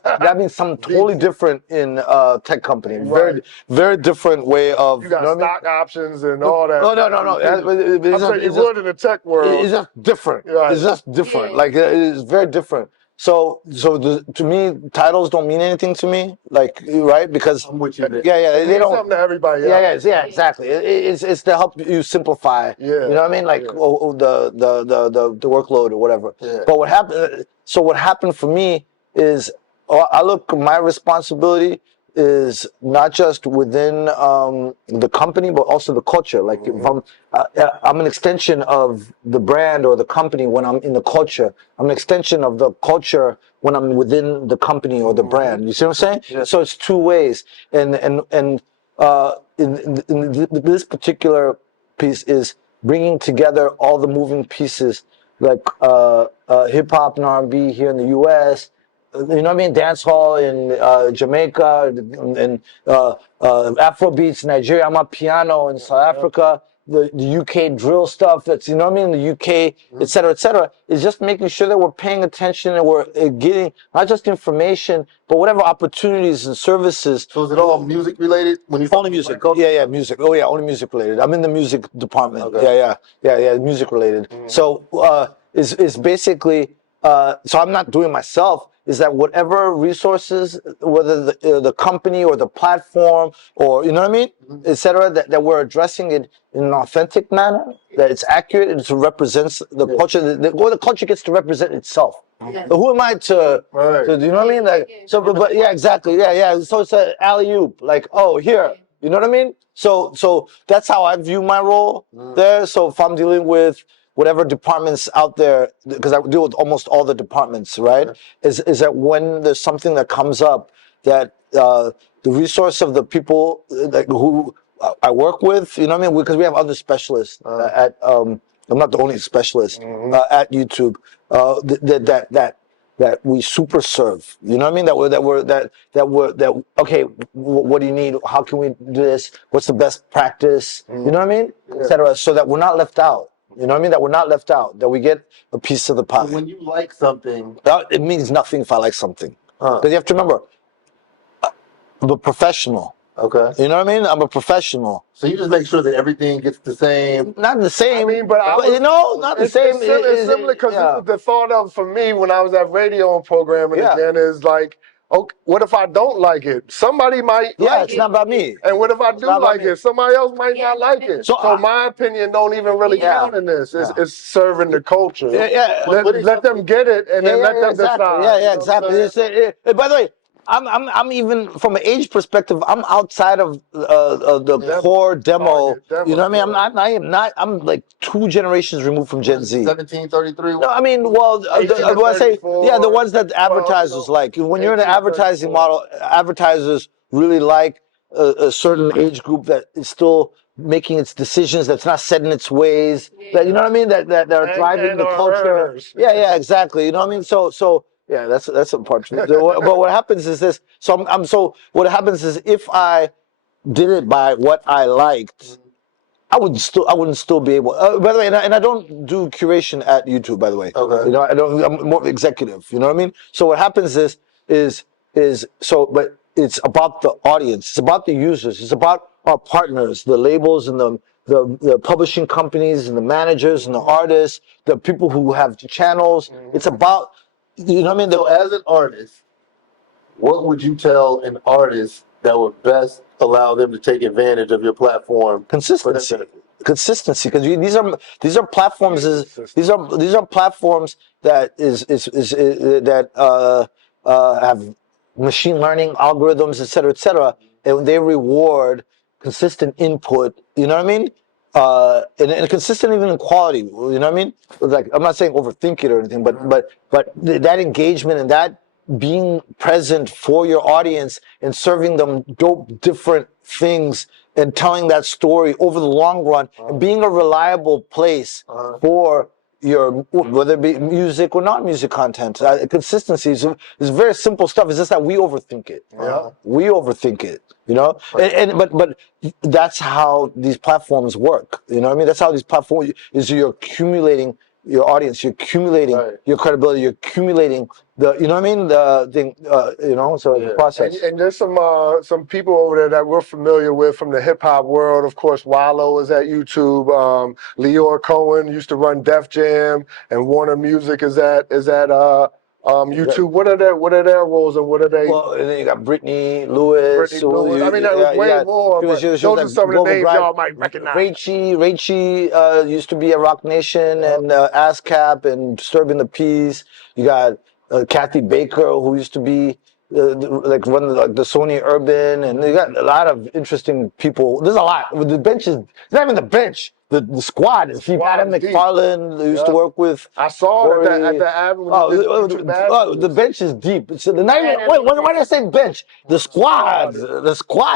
That means something totally different in tech company. Very, very different way of. You got know what I mean? stock options and all that. Oh, no. I'm saying you would in the tech world. It's just different. Right. It's just different. Like it's very different. So to me, titles don't mean anything to me. Like, right? Because I'm with you there. they Means don't. something to everybody else. Yeah, exactly. It's to help you simplify. Yeah. You know what I mean? Like the workload or whatever. Yeah. But what happened? So what happened for me is, my responsibility is not just within the company, but also the culture. Like if I'm an extension of the brand or the company when I'm in the culture. I'm an extension of the culture when I'm within the company or the brand. You see what I'm saying? Yeah. So it's two ways. And in this particular piece is bringing together all the moving pieces, like hip hop and R&B here in the U.S. You know what I mean? Dance hall in Jamaica, and Afrobeats, Nigeria, Amapiano in South Africa, the UK drill stuff that's, you know what I mean, the UK, et cetera, is just making sure that we're paying attention and we're getting not just information, but whatever opportunities and services. So is it all music related? When you Only music. Yeah, music. Oh yeah, only music related. I'm in the music department. Okay. Yeah, music related. So is basically so I'm not doing myself. Is that whatever resources, whether the company or the platform or, you know what I mean, et cetera, that we're addressing it in an authentic manner, that it's accurate and it represents the culture, the culture gets to represent itself. Yeah. Who am I to, Right. you know what I mean? Like, so, but yeah, exactly. Yeah. So it's an alley-oop, like, oh, here, you know what I mean? So that's how I view my role there. So if I'm dealing with whatever departments out there, because I deal with almost all the departments, right? Is that when there's something that comes up that the resource of the people who I work with, you know what I mean? Because we have other specialists at. I'm not the only specialist at YouTube. That we super serve, you know what I mean? Okay, what do you need? How can we do this? What's the best practice? You know what I mean? Et cetera. So that we're not left out. You know what I mean? That we're not left out. That we get a piece of the pie. When you like something, It means nothing if I like something. Because you have to remember, I'm a professional. okay. You know what I mean? I'm a professional. So you just make sure that everything gets the same. Not the same. I mean, but not the same. It's similar because the thought of, for me, when I was at radio and programming again, is like, okay, what if I don't like it? Somebody might like it's it. not about me. And what if I do like it? Somebody else might not like it. So So my opinion don't even really count in this. It's serving the culture. Yeah. Let them get it and then let them exactly. decide. Yeah, exactly. By the way, I'm even from an age perspective, I'm outside of the core demo. You know what I mean? I'm like 2 generations removed from Gen Z. 1733. No, I mean, well, I say, the ones that advertisers like. When you're in an advertising model, advertisers really like a certain age group that is still making its decisions, that's not set in its ways. That, you know what I mean? That are driving the culture. Earners. Yeah, exactly. You know what I mean? So. Yeah, that's a part. But what happens is this. So what happens is if I did it by what I liked, I wouldn't still be able. By the way, and I don't do curation at YouTube. By the way, Okay. You know, I'm more executive. You know what I mean? So what happens is but it's about the audience. It's about the users. It's about our partners, the labels and the publishing companies and the managers and the artists, the people who have channels. It's about. You know what I mean? So as an artist, what would you tell an artist that would best allow them to take advantage of your platform? Consistency, because these are platforms. These are platforms that have machine learning algorithms, et cetera, and they reward consistent input. You know what I mean? And consistent even in quality. You know what I mean? Like, I'm not saying overthink it or anything, but that engagement and that being present for your audience and serving them dope different things and telling that story over the long run and being a reliable place for whether it be music or non-music content. Consistency is very simple stuff. It's just that we overthink it. Yeah. We overthink it, you know. But that's how these platforms work. You know what I mean? That's how these platforms is you're accumulating your audience, you're accumulating your credibility, you're accumulating you know what I mean? The thing, you know. So the process. And there's some people over there that we're familiar with from the hip hop world. Of course, Wallow is at YouTube. Leor Cohen used to run Def Jam, and Warner Music is at YouTube. What are their roles and what are they? Well, and then you got Brittany Lewis. I mean, that was way more. But those are some of the names y'all might recognize. Rachie used to be at Rock Nation and ASCAP and Disturbing the Peas. You got Kathy Baker, who used to be like run the Sony Urban, and you got a lot of interesting people. There's a lot. The bench is not even the bench. The squad is Adam McFarlane, who used to work with. I saw it at the Avenue. The bench is deep. So why did I say bench? The squad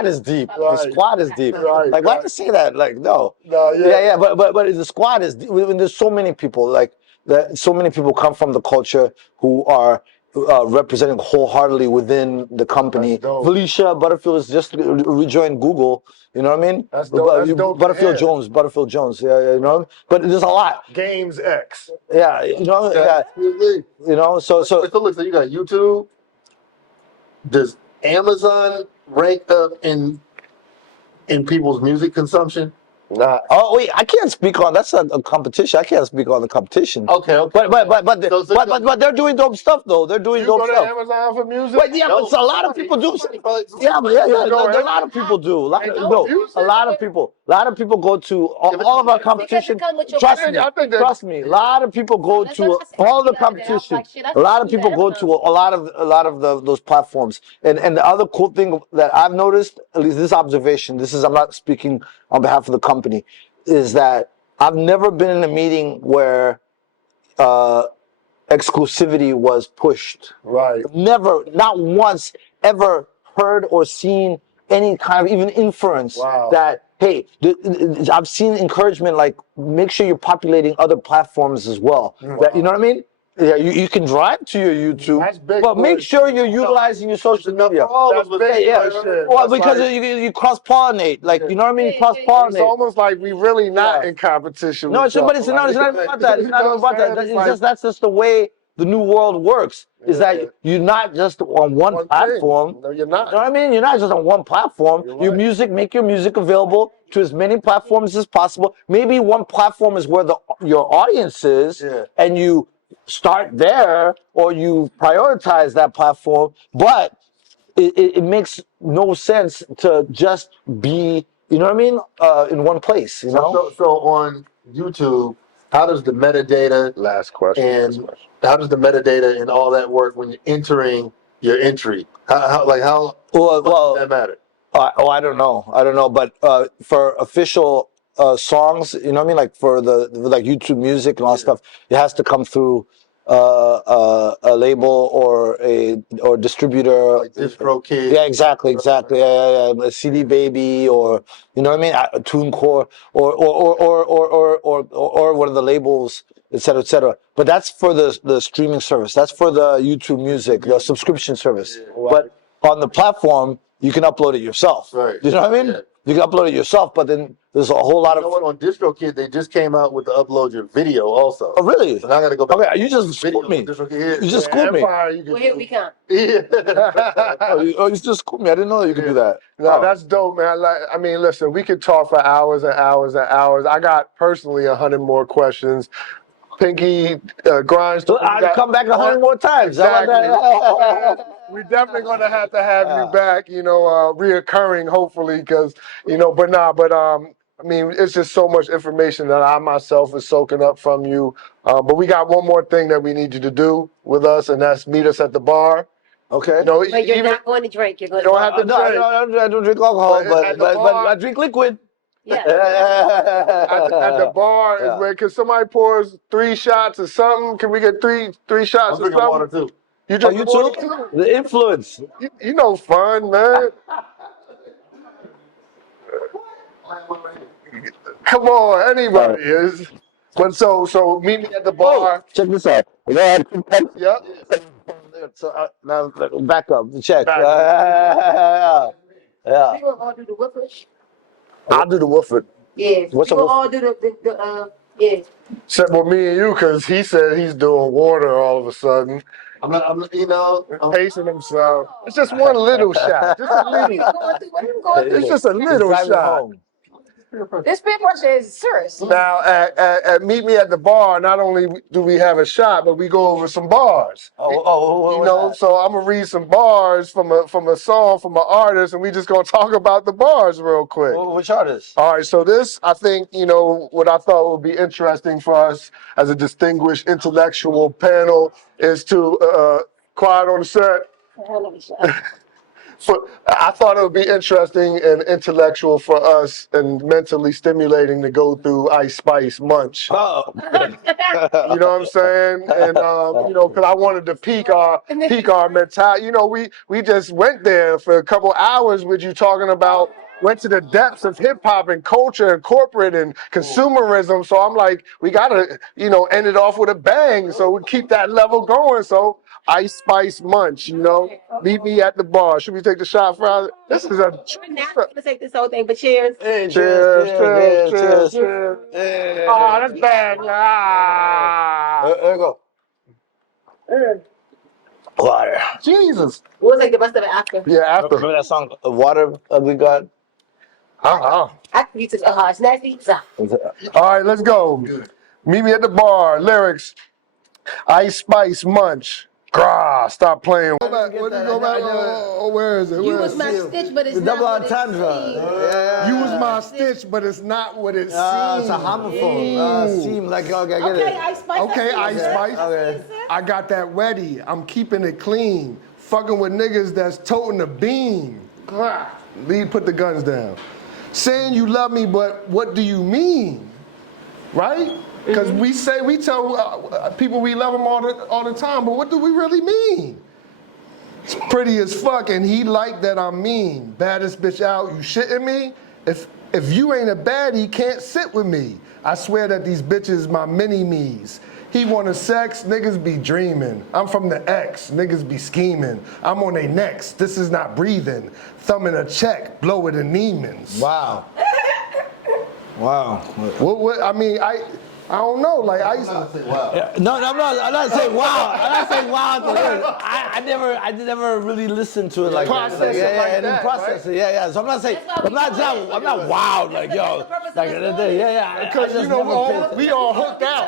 is deep. The squad is deep. Like, why did I say that? Like, no. But the squad is deep. When there's so many people, like that, so many people come from the culture who are representing wholeheartedly within the company. Felicia Butterfield has just rejoined Google. You know what I mean? That's dope. Butterfield Jones. Yeah, you know. But there's a lot. Games X. Yeah, you know. Yeah, you know. So you got YouTube. Does Amazon rank up in people's music consumption? Nah. Oh wait, I can't speak on that's a competition. I can't speak on the competition. Okay. But they're doing dope stuff though. They're doing dope stuff. You go to Amazon for music? But a lot of people do. A lot of people do. A lot of people go to all of our competition. Trust me. A lot of people go to all the competition. A lot of people go to a lot of those platforms. And the other cool thing that I've noticed, at least this observation, I'm not speaking on behalf of the company, is that I've never been in a meeting where exclusivity was pushed. Right. Never, not once, ever heard or seen any kind of even inference that, hey, I've seen encouragement like make sure you're populating other platforms as well. That, you know what I mean? Yeah, you can drive to your YouTube, but make sure you're utilizing your social media. Well, because you cross-pollinate, like, you know what I mean? Cross-pollinate. It's almost like we really not in competition. No, it's not even about that. It's not even about that. That's just the way the new world works. Is that you're not just on one platform. No, you're not. You know what I mean? You're not just on one platform. Make your music available to as many platforms as possible. Maybe one platform is where your audience is, and you start there or you prioritize that platform, but it makes no sense to just be, you know what I mean, in one place, you know? So on YouTube, how does the metadata how does the metadata and all that work when you're entering your entry? How does that matter? I don't know, but for official songs, you know what I mean, like for the YouTube Music and all that stuff, it has to come through a label or distributor, like DistroKid. Yeah, exactly. Yeah. A CD Baby, or you know what I mean, a TuneCore, or one of the labels, etc. But that's for the streaming service. That's for the YouTube Music, the subscription service. But on the platform, you can upload it yourself. Right. You know what I mean? You can upload it yourself, but then there's a whole lot of. You know what? On DistroKid, they just came out with the upload your video also. Oh, really? So now I got to go back. Okay, you just schooled me. You just schooled me. Well, here we come. You just schooled me. I didn't know you could do that. No, that's dope, man. I mean, listen, we could talk for hours and hours and hours. I got personally 100 more questions. Pinky Grindstone. I'll come back 100 more times. Exactly. We're definitely going to have you back, you know, reoccurring, hopefully, because, you know, I mean, it's just so much information that I myself is soaking up from you. But we got one more thing that we need you to do with us, and that's meet us at the bar. Okay. No, but you're not going to drink. You're going you don't have to drink. I don't drink alcohol, but I drink liquid. Yeah. At the bar is where, can somebody pours 3 shots or something? Can we get three shots or something? Water too. You drink water too? The influence. You know fun, man. Come on, anybody is. But so meet me at the bar. Check this out. Yep. So now back up. Check. Back Yeah. We gonna all do the whoopers. I'll do the Wooford. Yeah. What's we a gonna all do yeah. Except with me and you, because he said he's doing water all of a sudden. I'm not, you know. Pacing himself. It's just one little shot. Just a little. It's just a little Drive you shot. home. This peer pressure is serious. Now, at Meet Me at the Bar, not only do we have a shot, but we go over some bars. Oh, You know, so I'm gonna read some bars from a song from an artist, and we just gonna talk about the bars real quick. Which artist? All right, so this, I think, you know, what I thought would be interesting for us as a distinguished intellectual panel is to quiet on the set. I thought it would be interesting and intellectual for us and mentally stimulating to go through Ice Spice Munch. Oh. You know what I'm saying? And you know, because I wanted to peak our mentality. You know, we just went there for a couple hours with you talking about. Went to the depths of hip hop and culture and corporate and consumerism. So I'm like, we gotta, you know, end it off with a bang. So we keep that level going. So Ice Spice Munch, you know, meet me at the bar. Should we take the shot for this? Is a We're not gonna take this whole thing, but cheers. Hey, cheers. Hey. Oh, that's bad. Ah. There you go. Water. Jesus. We'll take the rest of it after. Yeah, after. Remember that song, Water, Ugly God? After you took it's nasty. All right, let's go. Meet me at the bar. Lyrics. Ice Spice Munch. Grah, stop playing. Go back. Oh, where is it? You was my stitch, but it's The not double what it entendre. seems. You was my stitch, but it's not what it seems. It's a homophone. Seem like, okay, I get Okay, it. Ice Spice. Okay, Ice Spice. Okay. I got that ready. I'm keeping it clean. Fucking with niggas that's toting a beam. Lead, put the guns down. Saying you love me, but what do you mean? Right? Because we tell people we love them all the time, but what do we really mean? It's pretty as fuck, and he like that I'm mean. Baddest bitch out, you shitting me? If you ain't a baddie, can't sit with me. I swear that these bitches my mini-me's. He wanted sex, niggas be dreaming. I'm from the X, niggas be scheming. I'm on they necks, this is not breathing. Thumbing a check, blow it in Neiman's. Wow. Wow. What, I mean, I don't know, like I used to say wow. Yeah, no, I'm not saying wow. I'm not saying wow. I never really listened to it like Process that. it like I didn't that, process it. Yeah. So I'm not saying, I'm not wowed like yo. Like yeah. Because you know we all hooked out.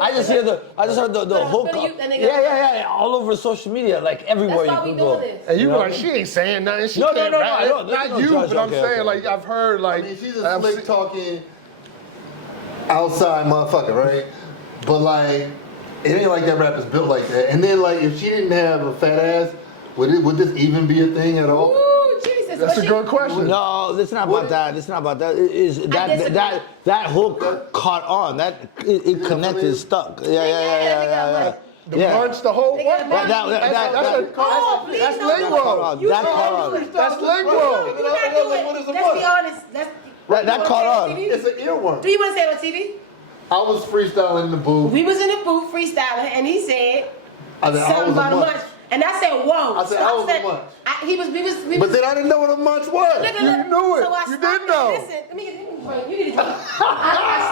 I just heard the hook up. Yeah. All over social media, like everywhere you can go. And you were like, she ain't saying nothing. She No, can't rap. I know. Not you, but I'm saying like I've heard like. I mean, she's a slick talking outside motherfucker, right? But like, it ain't like that rap is built like that. And then like, if she didn't have a fat ass, would this even be a thing at all? Ooh, Jesus. That's a good question. No, it's not about that. It's not about that. That hook caught on. That it connected, it's stuck. Yeah. The punch, the whole one. That's lingo. That's lingo. Let's be honest. That caught on. It's an earworm. Do you want to say it on TV? I was freestyling in the booth. We was in the booth freestyling, and he said I said, something about a munch. And I said, whoa. I said, I was a munch. We But was. then I didn't know what a munch was. Look, You knew it. So I You stopped did know. Listen, let me you need to drink. I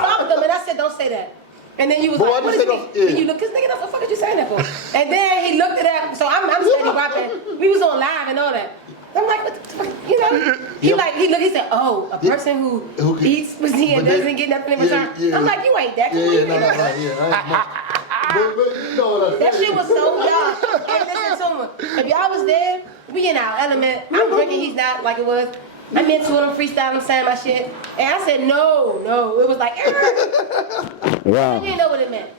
stopped him and I said, don't say that. And then you was But like, why what you did say you don't- mean? yeah. And you look, cause nigga, what the fuck are you saying that for? And then he looked it up. So I'm steady rapping. We was on live and all that. I'm like, what the fuck? You know? He said, oh, a person who eats pussy and doesn't get nothing in return. I'm like, you ain't that. Come on, you ain't that. But you know what I That said. shit was so dumb. And listen to him. If y'all was there, we in our element. I'm drinking, he's not like it was. I'm into it, I'm freestyling, saying my shit. And I said, no. It was like, Wow. You didn't know what it meant.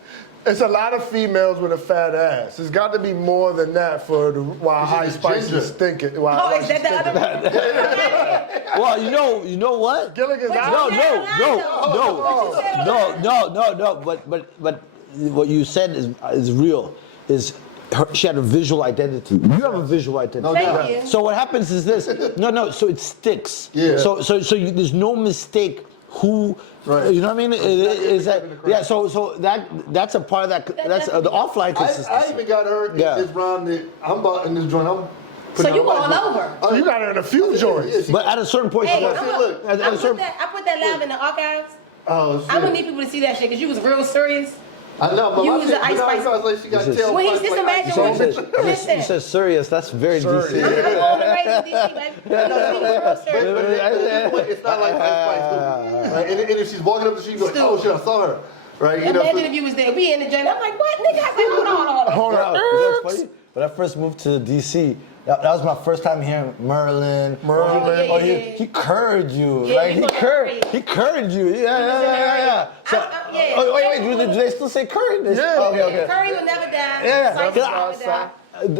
It's a lot of females with a fat ass. There's got to be more than that for why Ice Spice is stinking. Oh, is that the other? Well, you know what? Gilligan's No. But what you said is real. She had a visual identity. You have a visual identity. Thank you. So what happens is this. No. So it sticks. Yeah. So there's no mistake who, you know what I mean? Is that So that's a part of that. That's the offline consistency. I even got her in this round that I'm about in this joint. So you go all over. So you got her in a few joints. But at a certain point, Hey, you I put that live in the archives. Oh shit! I'm gonna need people to see that shit because you was real serious. I know, but You my was shit, the ice spice. like she got tail. Well, he's just imagine. Listen. you said serious. That's very DC. I'm going to raise the DC, baby. Real serious. It's not like Ice Spice. Right? And if she's walking up the street, you go, oh shit, I saw her. Right? You Imagine if you was there. We in the joint. I'm like, what, nigga? I said, hold on. That's funny. When I first moved to DC, that was my first time hearing Merlin. He curried you. Yeah, Like he he curried you. Yeah. So, wait, do they still say curried? Yeah. Okay. Curry will never die. Yeah. Spice will never die.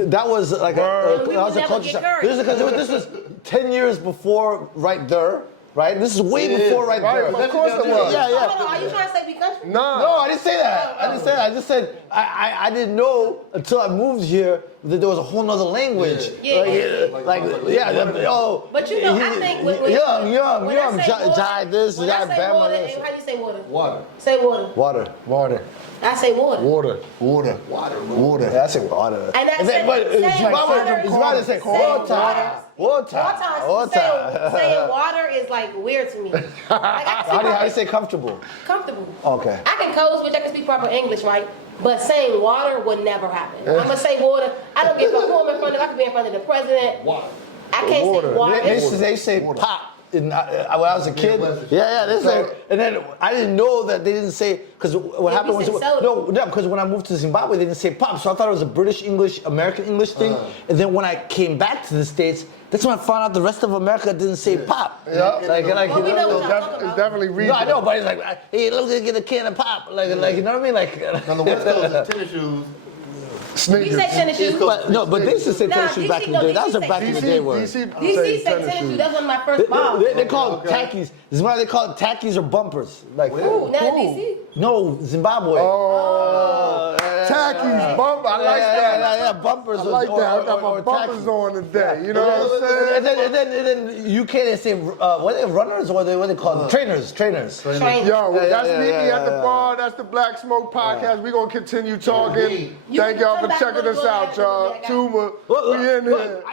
That was like that was a never culture get shock. curried. This was 10 years before Right There. Right? This is way before Right There. Of course it was. Yeah. Hold on, are you trying to say we country? No, I didn't say that. I just said I didn't know until I moved here that there was a whole nother language. But you know, I think when young, Jai this, when I Jai say Bama water, this. how do you say water? Water. Say water. Water. I say water. Water. Yeah, I say water. And I say It's say water. Saying water is like weird to me. Like, How do you say comfortable? comfortable? Okay. I can code, which I can speak proper English, right? But saying water would never happen. I'm gonna say water. I don't give a who I'm in front of. I could be in front of the president. Water. I can't say water. They say pop. When I was a kid, they say, and then I didn't know that they didn't say, because what happened was, because when I moved to Zimbabwe, they didn't say pop, so I thought it was a British English, American English thing, and then when I came back to the States, that's when I found out the rest of America didn't say pop. Yeah. Well, we know what y'all talking It's about. definitely No, regional. I know, but it's like, hey, look, get a can of pop, like you know what I mean, like. On the West Coast, it's tennis shoes. You say tennis shoes. But they used to say tennis shoes back in the day. That was a back in the day word. DC say tennis shoes. That's one of my first balls. They call it tackies. This is why they call it tackies or bumpers. Like Ooh, now DC. No, Zimbabwe. Oh, tackies, bump. I like that. Yeah, bumpers. I like that. I got my bumpers on today. You know what I'm saying? And then UK they say what are they, runners or what they call them? Trainers. Train. Yo, that's yeah, Meet Me yeah, at the yeah. Bar. That's the Black Smoke Podcast. We're going to continue talking. Thank y'all for checking us out, y'all. Tuma, we in here.